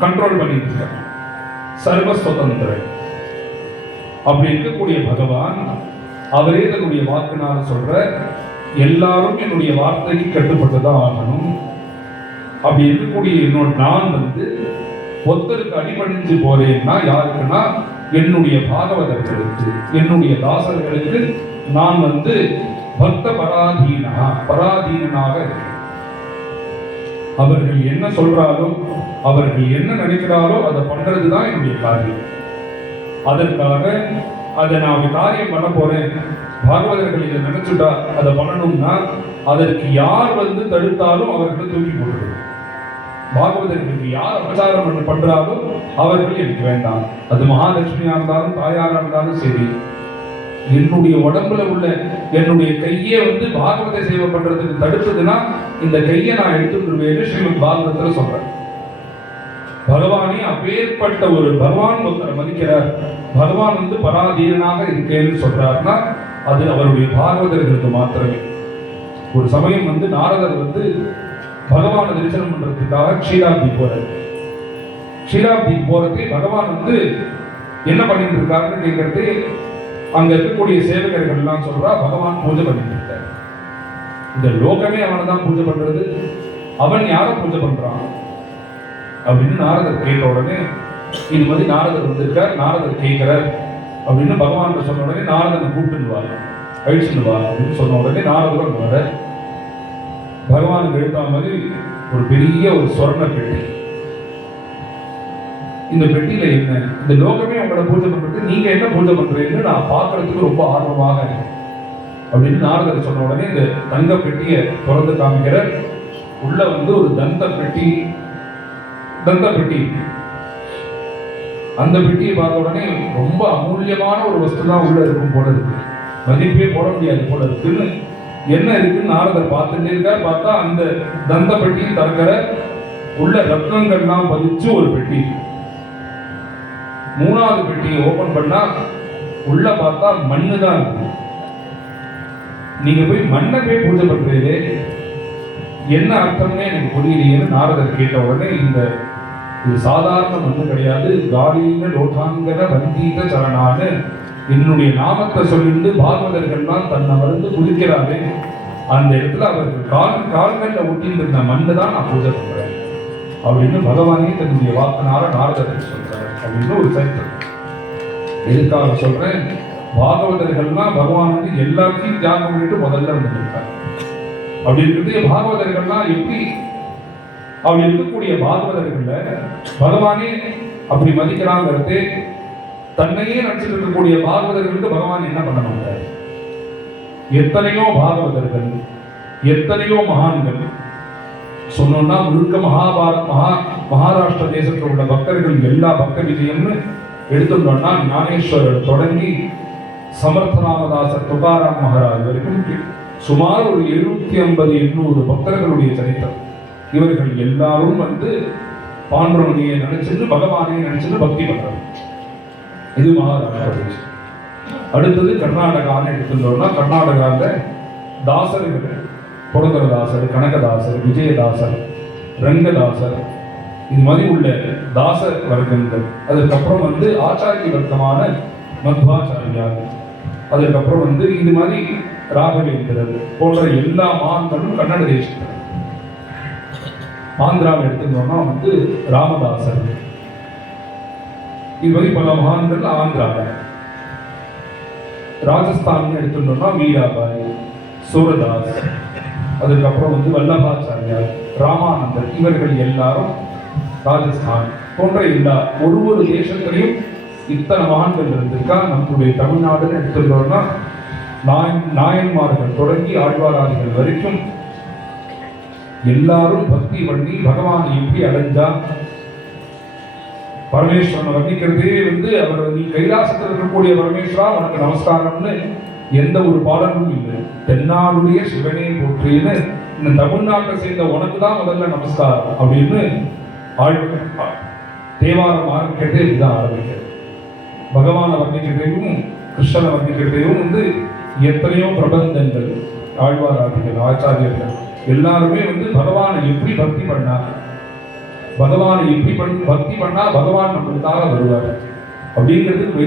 கண்ட்ரோல் பண்ணிட்டு இருக்கார், சர்வ சுதந்திரன். அப்படி இருக்கக்கூடிய பகவான் அவரே தன்னுடைய வாக்குனால சொல்ற எல்லாரும் என்னுடைய வார்த்தைக்கு கட்டுப்பட்டுதான் ஆகணும். அப்படி இருக்கக்கூடிய என்னோட நான் ஒருத்தருக்கு அடிபணிஞ்சு போறேன்னா யாருக்குன்னா என்னுடைய பாகவதர்களுக்கு, என்னுடைய தாசர்களுக்கு நான் பக்த பராதீனனாக இருக்கேன். அவர்கள் என்ன சொல்றாரோ அவர்கள் என்ன நினைக்கிறாரோ அதை பண்றதுதான் என்னுடைய காரியம். அதற்காக அதை நான் காரியம் பண்ண போறேன், பாகவதர்கள் இதை நினைச்சுட்டா அதை பண்ணணும்னா அதற்கு யார் தடுத்தாலும் அவர்களை தூக்கி போடுறது. பாகவதர்களுக்கு யார் அபச்சாரம் பண்றாலும் அவர்கள் எனக்கு வேண்டாம். அது மகாலட்சுமியா இருந்தாலும் தாயாரா இருந்தாலும் சரி, என்னுடைய உடம்புல உள்ள என்னுடைய கையே பாகவத சேவை பண்றதுக்கு தடுத்ததுன்னா இந்த கையை நான் எடுத்துருவேன்னு ஸ்ரீமத் பாகவதத்துல சொல்றேன். பகவானே அப்பேற்பட்ட ஒரு பகவான் ஒருத்தரை மதிக்கிறார், பகவான் பராதீனாக இருக்கேன்னு சொல்றாருன்னா அது அவருடைய பாகவதர்களுக்கு மாத்திரமே. ஒரு சமயம் நாரதர் பகவானை தரிசனம் பண்றதுக்காக க்ஷீராப்தி போறாரு. க்ஷீராப்தி போறதுக்கு பகவான் என்ன பண்ணிட்டு இருக்காருன்னு கேட்கறது அங்க இருக்கக்கூடிய சேவகர்கள் எல்லாம் சொல்றா பகவான் பூஜை பண்ணிட்டு இருக்காரு. இந்த லோகமே அவனை தான் பூஜை பண்றது, அவன் யார பூஜை பண்றான் அப்படின்னு நாரதர் கேட்ட உடனே இது மாதிரி நாரதர் வந்திருக்கார், நாரதர் கேட்கிறார் அப்படின்னு பகவான் சொன்ன உடனே நாரதனை கூப்பிட்டுவாங்க, அழிச்சுடுவாங்க அப்படின்னு சொன்ன உடனே நாரதர் வர பகவானுக்கு எழுத்தா மாதிரி ஒரு பெரிய ஒரு சொர்ண பெட்டி. இந்த பெட்டியில என்ன, இந்த லோகமே உங்களோட பூஜை பண்றது, நீங்க என்ன பூஜை பண்றீங்கன்னு நான் பார்க்கறதுக்கு ரொம்ப ஆர்வமாக அப்படின்னு நாரதர் சொன்ன உடனே இந்த தங்க பெட்டியை திறந்து காமிக்கிற உள்ள ஒரு தந்த பெட்டி. அந்த பெட்டியை பார்த்த உடனே ரொம்ப அமூல்யமான ஒரு வஸ்து தான் உள்ள இருக்கும் போல இருக்கு, மதிப்பே போட முடியாது போல இருக்குன்னு என்ன இருக்குன்னு நாரதர் பார்த்துட்டே இருக்கார். பார்த்தா அந்த தந்த பெட்டியை திறக்கிற உள்ள ரத்னங்கள்லாம் பதிச்சு ஒரு பெட்டி. 3வது பெட்டியை ஓபன் பண்ணா உள்ள பார்த்தா மண்ணு தான் இருக்கு. நீங்க போய் மண்ணை போய் பூஜை பண்றீங்களே என்ன அர்த்தம்னே எனக்கு புரியலையேன்னு நாரதர் கேட்ட உடனே இது சாதாரண மண்ணு கிடையாது, காலீன லோட்டாங்கன வந்தீக சரணான்னு என்னுடைய நாமத்தை சொல்லிட்டு பாகவதர்கள்லாம் தன்னை குதிக்கிறாரு. அந்த இடத்துல அவர்கள் கால்கள்ல ஒட்டிட்டு இருந்த மண்ணு தான் நான் பூஜை பண்றேன் அப்படின்னு பகவானே தன்னுடைய வாக்குனால நாரதருக்கு சொல்றாரு அப்படின்னு ஒரு சரித்திரம். எதுக்காக சொல்றேன், பாகவதர்கள்லாம் பகவான் எல்லாத்தையும் தியாகம் பண்ணிட்டு முதல்ல வந்துருக்காரு. அப்படி இருக்கிறது பாகவதர்கள்லாம் எப்படி, அப்படி இருக்கக்கூடிய பாகவதர்கள்ல பகவானே அப்படி மதிக்கிறாங்கிறது, தன்னையே நினைச்சிட்டு இருக்கக்கூடிய பாகவதர்களுக்கு பகவான் என்ன பண்ண மாட்டார். எத்தனையோ பாகவதர்கள், எத்தனையோ மகான்கள் சொன்னோம்னா முழுக்க மகாராஷ்டிர தேசத்தில் உள்ள பக்தர்கள் எல்லா பக்த விஜயம்னு எடுத்துட்டோம்னா ஞானேஸ்வரர் தொடங்கி சமர்த்தராமதாசர் துகாராம் மகாராஜ் வரைக்கும் சுமார் ஒரு 750-800 பக்தர்களுடைய சரித்திரம். இவர்கள் எல்லாரும் பாண்டுரங்கனையை நினைச்சிட்டு பகவானை நினைச்சிட்டு பக்தி பண்றாங்க. இது மகாராஷ்டிர தேசம். அடுத்தது கர்நாடகான்னு எடுத்துட்டோம்னா கர்நாடகாவில் தாசர்கள், புரந்தரதாசர், கனகதாசர், விஜயதாசர், ரங்கதாசர், இது மாதிரி உள்ள தாச வர்க்கங்கள். அதுக்கப்புறம் வந்து ஆச்சாரிய வர்க்கமான மத்வாச்சாரியார், அதுக்கப்புறம் வந்து இது மாதிரி ராகவேந்திரர் போன்ற எல்லா மகான்களும் கன்னட தேசத்தில். ஆந்திராவை எடுத்துட்டோம்னா வந்து ராமதாசர், இது மாதிரி பல மகான்கள் ஆந்திராவில். ராஜஸ்தான் எடுத்துட்டோம்னா மீராபாய், சூரதாஸ், அதுக்கப்புறம் வந்து வல்லபாச்சாரியார், ராமானந்தர், இவர்கள் எல்லாரும் ராஜஸ்தான் போன்ற எல்லா ஒரு தேசத்திலையும் இத்தனை மகான்கள் இருந்திருக்கா. நம்முடைய தமிழ்நாடுன்னு எடுத்துட்டோம்னா நாயன்மார்கள் தொடங்கி ஆழ்வாராதிகள் வரைக்கும் எல்லாரும் பக்தி பண்ணி பகவானை எப்படி அடைஞ்சா, பரமேஸ்வரனை வர்ணிக்கிறதே வந்து அவர் நீ கைலாசத்தில் இருக்கக்கூடிய பரமேஸ்வரா உனக்கு நமஸ்காரம்னு எந்த ஒரு பாடலும் இல்லை. தென்னாடுடைய சிவனே போற்றின்னு இந்த தமிழ்நாட்டை சேர்ந்த உனக்கு தான் முதல்ல நமஸ்காரம் அப்படின்னு தேவாரம் ஆரம்பிக்கிறதே இதுதான் ஆரம்பிக்கிறது. பகவானை வர்ணிக்கிறதையும் கிருஷ்ணனை வர்ணிக்கிறதையும் வந்து எத்தனையோ பிரபந்தங்கள், ஆழ்வாராதிகள், ஆச்சாரியர்கள் எல்லாருமே வந்து பகவானை எப்படி பக்தி பண்ணார், பகவானை எப்படி பக்தி பண்ணா பகவான் நம்மளுக்காக வருவார் அப்படிங்கிறதுக்கு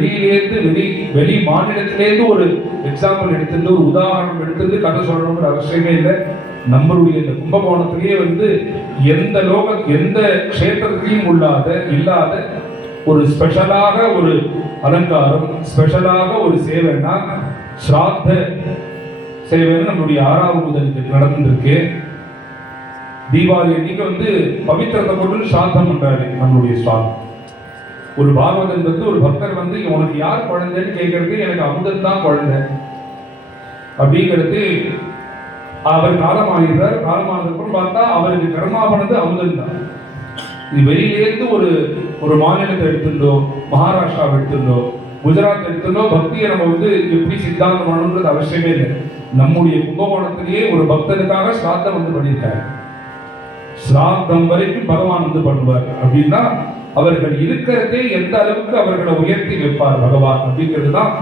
வெளி மாநிலத்திலேருந்து ஒரு எக்ஸாம்பிள் எடுத்துட்டு ஒரு உதாரணம் எடுத்துட்டு கதை சொல்லணுங்கிற அவசியமே இல்லை. நம்மளுடைய இந்த கும்பகோணத்திலேயே வந்து எந்த க்ஷேத்திரத்திலையும் இல்லாத ஒரு ஸ்பெஷலாக ஒரு அலங்காரம், ஸ்பெஷலாக ஒரு சேவைன்னா ஸ்ராத்த சேவைன்னு நம்மளுடைய 6வது முதல் நடந்திருக்கு. தீபாவளி அன்னைக்கு வந்து பவித்திரத்தை போட்டு சாத்தம் பண்றாரு நம்மளுடைய சுவாமி. ஒரு பாகவதன் வந்து ஒரு பக்தர் வந்து உனக்கு யார் குழந்தைன்னு கேட்கறது, எனக்கு அமுதன் தான் குழந்தை அப்படிங்கிறது. அவர் காலமாகிறார். காலமானதுக்கு பார்த்தா அவருக்கு கர்மாபனது அமுதன் தான். இது வெளியிலேருந்து ஒரு மாநிலத்தை எடுத்துட்டோ, மகாராஷ்டிராவை எடுத்துட்டோ, குஜராத் எடுத்துட்டோ பக்தியை நம்ம வந்து எப்படி சித்தாந்தம் பண்ணணுன்றது அவசியமே இல்லை. நம்முடைய கும்பகோணத்திலேயே ஒரு பக்தனுக்காக ஸ்ராத்தம் வந்து பண்ணியிருக்காரு. ஸ்ராத்தம் வரைக்கும் பகவான் வந்து பண்ணுவார் அப்படின்னா அவர்கள் இருக்கிறதே எந்த அளவுக்கு அவர்களை உயர்த்தி வைப்பார் பகவான் அப்படிங்கிறது தான்.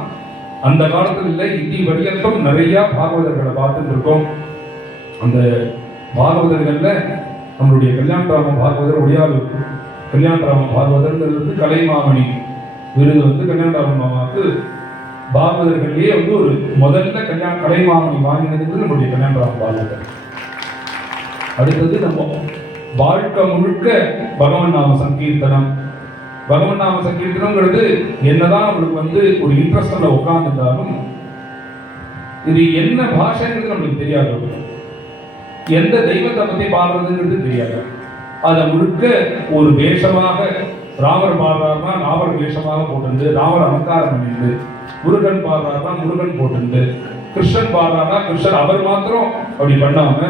அந்த காலத்தில் இல்லை, இந்தி வரியத்தும் நிறைய பாகவதர்களை பார்த்துட்டு இருக்கோம். அந்த பாகவதர்கள்ல நம்மளுடைய கல்யாணராம பாகவதர், ஒடியாலு கல்யாணராம பாகவதர்ங்கிறது கலைமாமணி விருது வந்து கல்யாணராம மாமாவுக்கு பாகவதர்கள்லேயே வந்து ஒரு முதல்ல கலைமாமணி வாங்கினது நம்முடைய கல்யாணராம பாகவதர். அடுத்தது நம்ம வாழ்க்கை முழுக்க பகவன் நாம சங்கீர்த்தனம். பகவன் நாம சங்கீர்த்தனம்ங்கிறது என்னதான் நம்மளுக்கு வந்து ஒரு இன்ட்ரெஸ்ட்ல உட்கார்ந்துருந்தாலும் இது என்ன பாஷைங்கிறது நம்மளுக்கு தெரியாது, எந்த தெய்வத்தை பத்தி பாடுறதுங்கிறது தெரியாது. அதை முழுக்க ஒரு வேஷமாக ராமர் பாடுறாருன்னா ராமர் வேஷமாக போட்டு, ராமர் அலங்காரம் பண்ணிட்டு, முருகன் பாடுறாருன்னா முருகன் போட்டு, கிருஷ்ணன் பாடுறாருன்னா கிருஷ்ணன் அவர் மாத்திரம் அப்படி பண்ணாம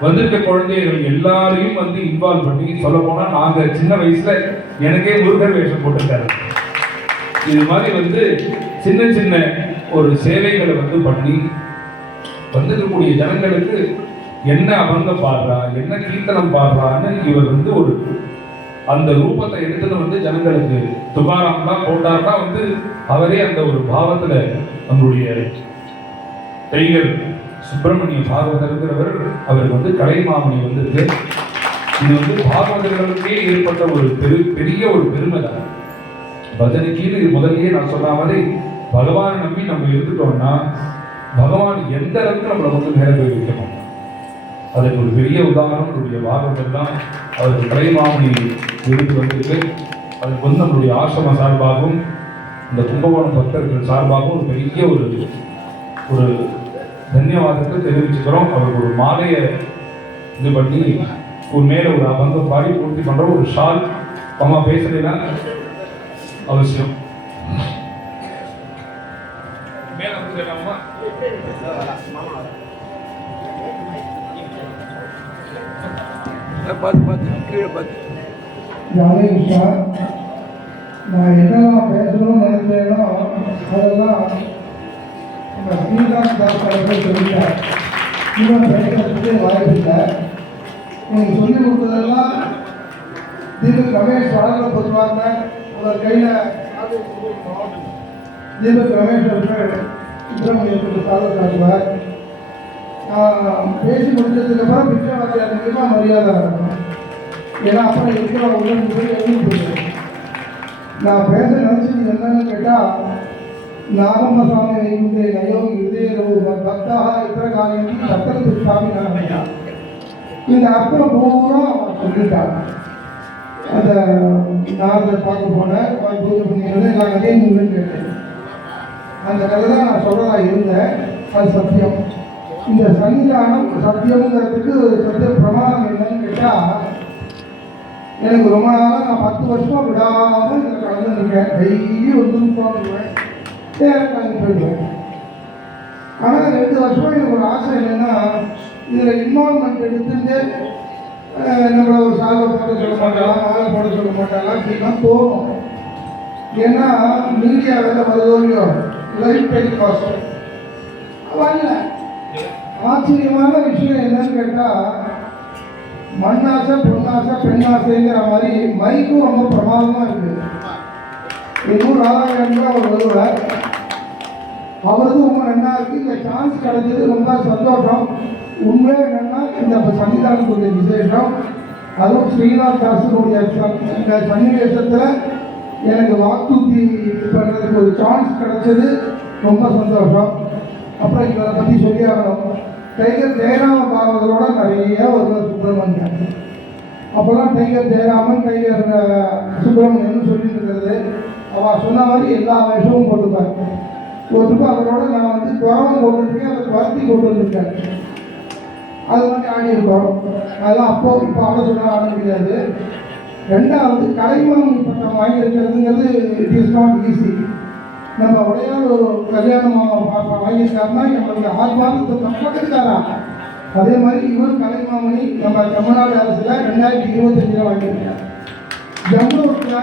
வந்திருக்க குழந்தைகள் எல்லாரையும் வந்து இன்வால்வ் பண்ணி, சொல்ல போனா நாங்க சின்ன வயசுல எனக்கே முருகன் வேஷம் போட்டுருக்காரு. இது மாதிரி வந்து சின்ன சின்ன ஒரு சேவைகளை வந்து பண்ணி வந்திருக்கக்கூடிய ஜனங்களுக்கு என்ன அபங்கம் பாடுறா, என்ன கீர்த்தனம் பாடுறான்னு இவர் வந்து ஒரு அந்த ரூபத்தை எடுத்துட்டு வந்து ஜனங்களுக்கு துகாராம்லாம் போட்டார்னா வந்து அவரே அந்த ஒரு பாவத்துல நம்மளுடைய டைகர் சுப்பிரமணிய பாகவதர்ங்கிறவர் அவருக்கு வந்து கலைமாமணி வந்திருக்கு. இது வந்து பாகவதர்களுக்கே ஏற்பட்ட ஒரு பெரிய ஒரு பெருமை தான். பஜனைக்கு முதல்லயே நான் சொன்ன மாதிரி பகவானை நம்பி நம்ம இருந்துட்டோம்னா பகவான் எந்த அளவுக்கு நம்மளை வந்து நேர போய் வைக்கணும். அதுக்கு ஒரு பெரிய உதாரணம் நம்முடைய பாகவதர் தான். அவருக்கு கலைமாமணி விருது வந்திருக்கு. அதுக்கு வந்து நம்மளுடைய ஆசிரம சார்பாகவும் இந்த கும்பகோணம் பக்தர்கள் சார்பாகவும் ஒரு பெரிய ஒரு தன்யவாதத்தை தெரிவிச்சுக்கிறோம். அவருக்கு ஒரு மாலையை இது பண்ணி ஒரு மேலே ஒரு அபங்கம் பாடி பூர்த்தி பண்ற ஒரு ஷால் அம்மா பேசுறீங்கன்னா அவசியம். நான் என்னெல்லாம் பேசணும்னு நினைச்சேனோ அதெல்லாம் ஸ்ரீகாந்த் தாஸ் அவர்கள் சொல்லிட்டார். இன்னும் பேசுறதுக்கு வாய்ப்பில்லை. நீங்கள் சொல்லி கொடுத்ததெல்லாம் திரு ரமேஷ் வளர்ந்த பொதுவாக உங்கள் கையில் தீபக் ரமேஷ் அவர்கள் சுப்பிரமணியத்துக்கு சாதம் காட்டுவார். பேசி முடிச்சதுக்கப்புறம் பிச்சைவாத்தியார் மூலியமாக மரியாதை இருக்கும். ஏன்னா அப்புறம் இருக்கிற உடனே போய் எழுதி போயிடுவேன். நான் பேச நினச்சது என்னன்னு கேட்டால், நாகம்மசாமி வைகுண்டே நயோகி விதேரோ பக்தாக இத்தர காரியம் சத்திரத்து சாமி நாமையா, இந்த அர்த்தம் பூரா சொல்லிட்டாங்க. அந்த நான் அதை பார்க்க போனேன், பூஜை பண்ணிக்கிறது நான் அதே மூலம் கேட்டேன். அந்த கதை தான் நான் சொல்கிறதா இருந்தேன். அது சத்தியம். இந்த சன்னிதானம் சத்தியம்ங்கிறதுக்கு சத்திய பிரமாணம் என்னன்னு கேட்டால், எனக்கு ரொம்ப நாளாக நான் 10 வருஷமாக விடாமல் இதில் கலந்துருக்கேன். டெய்லி வந்து உட்காந்துருவேன், தேர்தல் போயிடுவேன். ஆனால் 2 வருஷமாக எனக்கு ஒரு ஆசை என்னென்னா, இதில் இன்வால்மெண்ட் எடுத்துட்டு நம்மளை ஒரு சாலை போட சொல்ல மாட்டாங்களா, மாலை போட சொல்ல மாட்டாங்களா அப்படின்லாம் தோணும். ஏன்னா மீடியா வேலை வருதோ இல்லையோ, லைஃப் டெலிகாஸ்ட் வரல. ஆச்சரியமான விஷயம் என்னன்னு கேட்டால், மண்ணாசை பொன்னாசை பெண்ணாசைங்கிற மாதிரி மைக்கும் ரொம்ப பிரமாதமாக இருக்குது. எங்கூர் ராதாகிருஷ்ணன் அவர் வருவார், அவருக்கும் ரொம்ப நல்லா இருக்குது. இந்த சான்ஸ் கிடைச்சது ரொம்ப சந்தோஷம். உண்மையாக என்னென்னா இந்த சன்னிதானத்துடைய விசேஷம், அதுவும் ஸ்ரீநாத் தாசனுடைய இந்த சன்னிவேசத்தில் எனக்கு வாக்குறுதி பண்ணுறதுக்கு ஒரு சான்ஸ் கிடைச்சது, ரொம்ப சந்தோஷம். அப்புறம் இவரை பற்றி சொல்லி ஆகணும். டைகர் ஜெயராம பாவங்களோட நிறைய ஒருவர் சுப்பிரமணியன். அப்போல்லாம் டைகர் ஜெயராமன் டைகர் சுப்பிரமணியன் சொல்லிட்டு இருக்கிறது. அவள் சொன்ன மாதிரி எல்லா வேஷமும் போட்டுப்பார். போட்டுப்போ அவரோட நான் வந்து குறவம் போட்டுருக்கேன், அதை வருத்தி போட்டு வந்துருக்கேன். அது மாதிரி ஆடி இருக்கோம். அதெல்லாம் அப்போ இப்போ ஆட சொன்னால் ஆட முடியாது. ரெண்டாவது கலைமாமணி பட்டம் வாங்கியிருக்கிறதுங்கிறது இட் இஸ் நாட் ஈஸி. நம்ம உடையார் ஒரு கல்யாணம் வாங்கியிருக்காருன்னா நம்மளுக்கு 6 மாதத்துக்கு பக்கத்துக்காரா. அதே மாதிரி இவர் கலைமாமணி நம்ம தமிழ்நாடு அரசில் 2025 வாங்கியிருக்கார். ஜம்மூத்தில்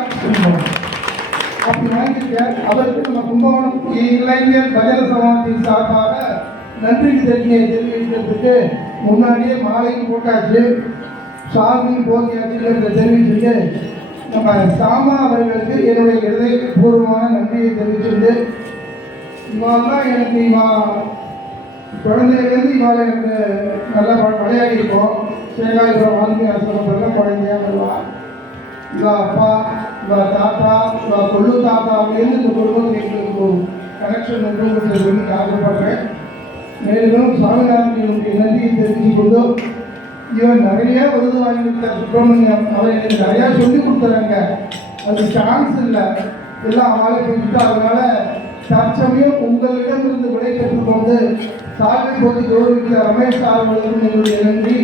அப்படி வாங்கியிருக்கார். அவருக்கு நம்ம கும்பகோணம் இளைஞர் பஜன சமாஜத்தின் சார்பாக நன்றி தெரிவியை தெரிவிக்கிறதுக்கு முன்னாடியே மாலைக்கு போட்டாச்சு, சாமியும் போக்கியாச்சுங்கிறத தெரிவிச்சுட்டு நம்ம சாமா அவர்களுக்கு என்னுடைய இதயபூர்வமான நன்றியை தெரிவிச்சுட்டு, இவாள் தான் எனக்கு குழந்தையிலேருந்து இவாள் எனக்கு நல்லா விளையாடி இருக்கோம். சேகாபுரம் வால்மீகி ஆசிரமத்தில் குழந்தையா வருவாள். இவா அப்பா, இவா தாத்தா, இவா கொள்ளு தாத்தாவிலேருந்து இந்த குடும்பத்துக்கு எங்களுக்கு ஒரு கனெக்ஷன் உண்டு சொல்லி ஆசைப்படுறேன். மேலும் சாமிநாதனுடைய நன்றியை தெரிவித்து கொண்டு, இவன் நிறைய விருது வாங்கியிருக்கார் சுப்பிரமணியம். அவர் எனக்கு நிறையா சொல்லி கொடுத்தாங்க. அது சான்ஸ் இல்லை, எல்லாம் வாழை போயிட்டு. அதனால தற்சமயம் உங்களிடமிருந்து விடை பெற்றுக் கொண்டு சாலை போட்டி கௌரவிக்க ரமேஷ் அவர்களுக்கும் எங்களுடைய நன்றி.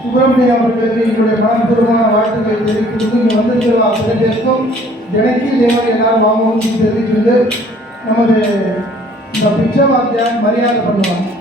சுப்பிரமணியம் அவர்களுக்கு எங்களுடைய மனப்பூர்வமான வாழ்த்துக்களை தெரிவித்து இங்கே வந்திருக்கிற அத்தனை பேருக்கும் தினைக்கு இதே மாதிரி எல்லாரும் வாங்கணும்னு தெரிவிச்சுட்டு நமது இந்த பிச்சைவாத்தியார் மரியாதை பண்ணுவாங்க.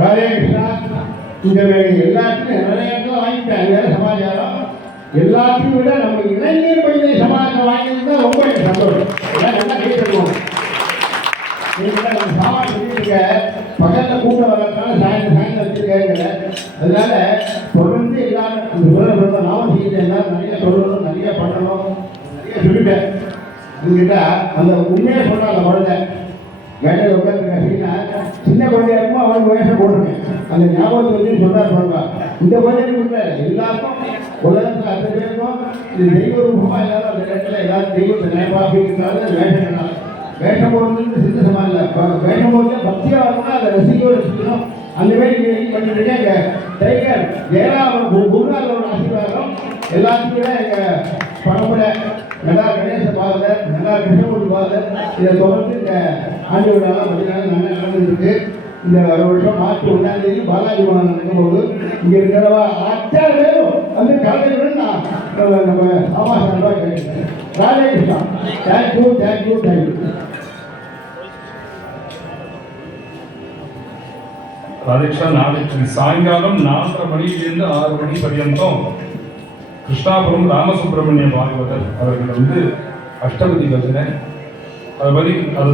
ராதே கிருஷ்ணா. இந்த எல்லாத்தையும் நிறைய வாங்கிட்டாங்க. சமாச்சாரம் எல்லாத்தையும் விட நம்ம இளைஞர் பகுதியை சமாச்சாரம் வாங்கியிருந்தா ரொம்ப எனக்கு சந்தோஷம். நல்லா கேட்டுருவோம். நம்ம சாமான் சொல்லிட்டு பக்கத்தில் கூட்ட வரதுனால சாயந்தரம் வச்சுருக்காங்க. அதனால தொடர்ந்து எல்லாரும் அந்த நாம செய்ய எல்லாரும் நிறைய சொல்லணும், நிறைய பண்ணணும், நிறைய சொல்லிட்டேன். அதுக்கிட்ட அந்த உண்மையாக சொன்னால் அந்த குழந்தை வேலையில் உட்காந்துருக்கா. சின்ன குழந்தையா இருக்குமோ அவனுக்கு வயசை போட்டிருக்கேன். அந்த ஞாபகத்தை வந்து சொன்னார் சொல்லுவா. இந்த குழந்தைக்கு எல்லாருக்கும் உலகத்தில் அந்த பேருக்கும் இது தெய்வ ரூபமாக எல்லாரும் அந்த இடத்துல எல்லாரும் தெய்வத்தை நினைப்பாக வேஷம் வேஷம் போடுறது சித்த சமாளம் இல்லை. வேஷம் போட்டு பக்தியாக வரணும்னா அதை ரசிக்கணும். அந்த மாதிரி பண்ணிட்டு டைகர் ஜெயராமன் குருநாதரோட ஆசீர்வாதம் எல்லாத்தையும் விட எங்கள் பரம்பரை நல்லா கணேச பாதர், நல்லா கிருஷ்ணமூர்த்தி பாதர், இதை தொடர்ந்து இந்த ஆண்டு விழாலாம் பார்த்தீங்கன்னா நல்லா நடந்துருக்கு. இந்த வருஷம் மார்ச் 1ஆம் தேதி பாலாஜி பவன் நடக்கும்போது இங்கே இருக்கிறவா அத்தனை பேரும் வந்து கலந்துக்கணும்னு நான் நம்ம சாமாசாரமாக கேட்குறேன். Radhe Krishna. Thank you thank you thank you. ராதேஷா நாளைக்கு சாயங்காலம் 4:30 மணியிலிருந்து 6 மணி பர்யந்தம் கிருஷ்ணாபுரம் ராமசுப்பிரமணிய பாகவதர் அவர்கள் வந்து அஷ்டபதி பஜனை, அதை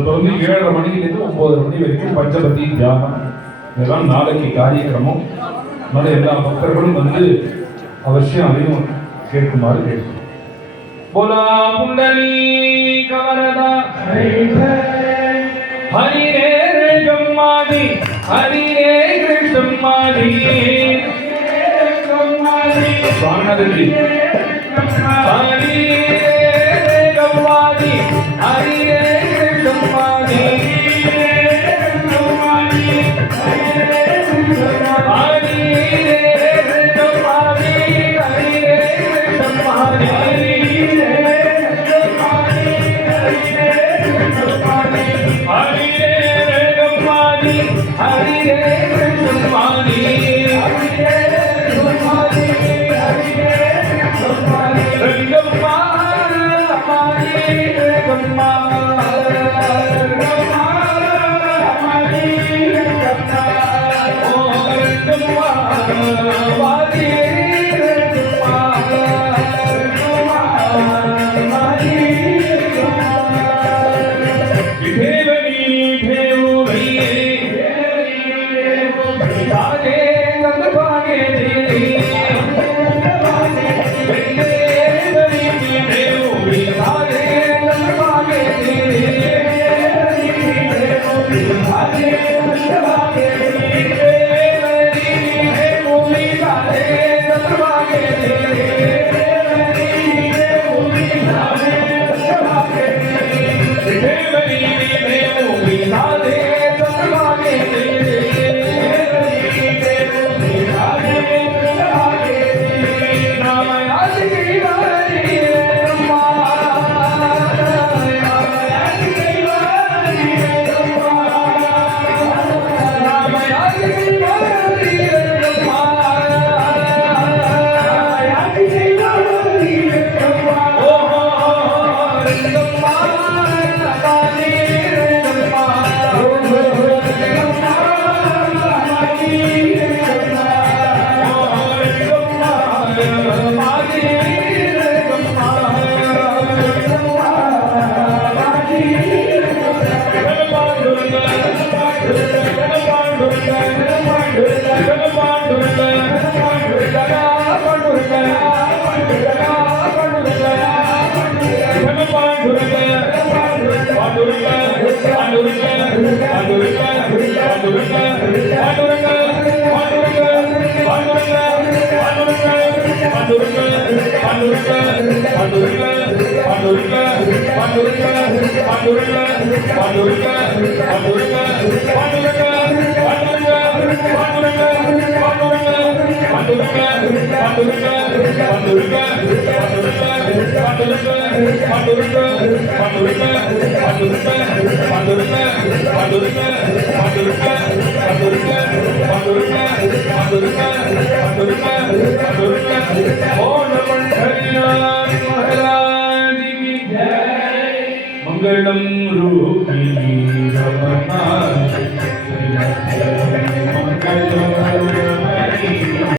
தொடர்ந்து 7:30 மணியிலிருந்து 9:30 மணி வரைக்கும் பஞ்சபதி தியானம், இதெல்லாம் நாளைக்கு காரியக்கிரமம். அதனால எல்லா பக்தர்களும் வந்து அவசியம் அதையும் கேட்குமாறு கேட்கும். போலா புண்டலி கவரதா ஹரி ரே கம்மாதி ஹரி ரே கிருஷ்ணமாதி சுவாமிநாதன்ஜி ஹரி ரே கம்மாதி ஹரி ரே கிருஷ்ணமாதி मंगलम रूप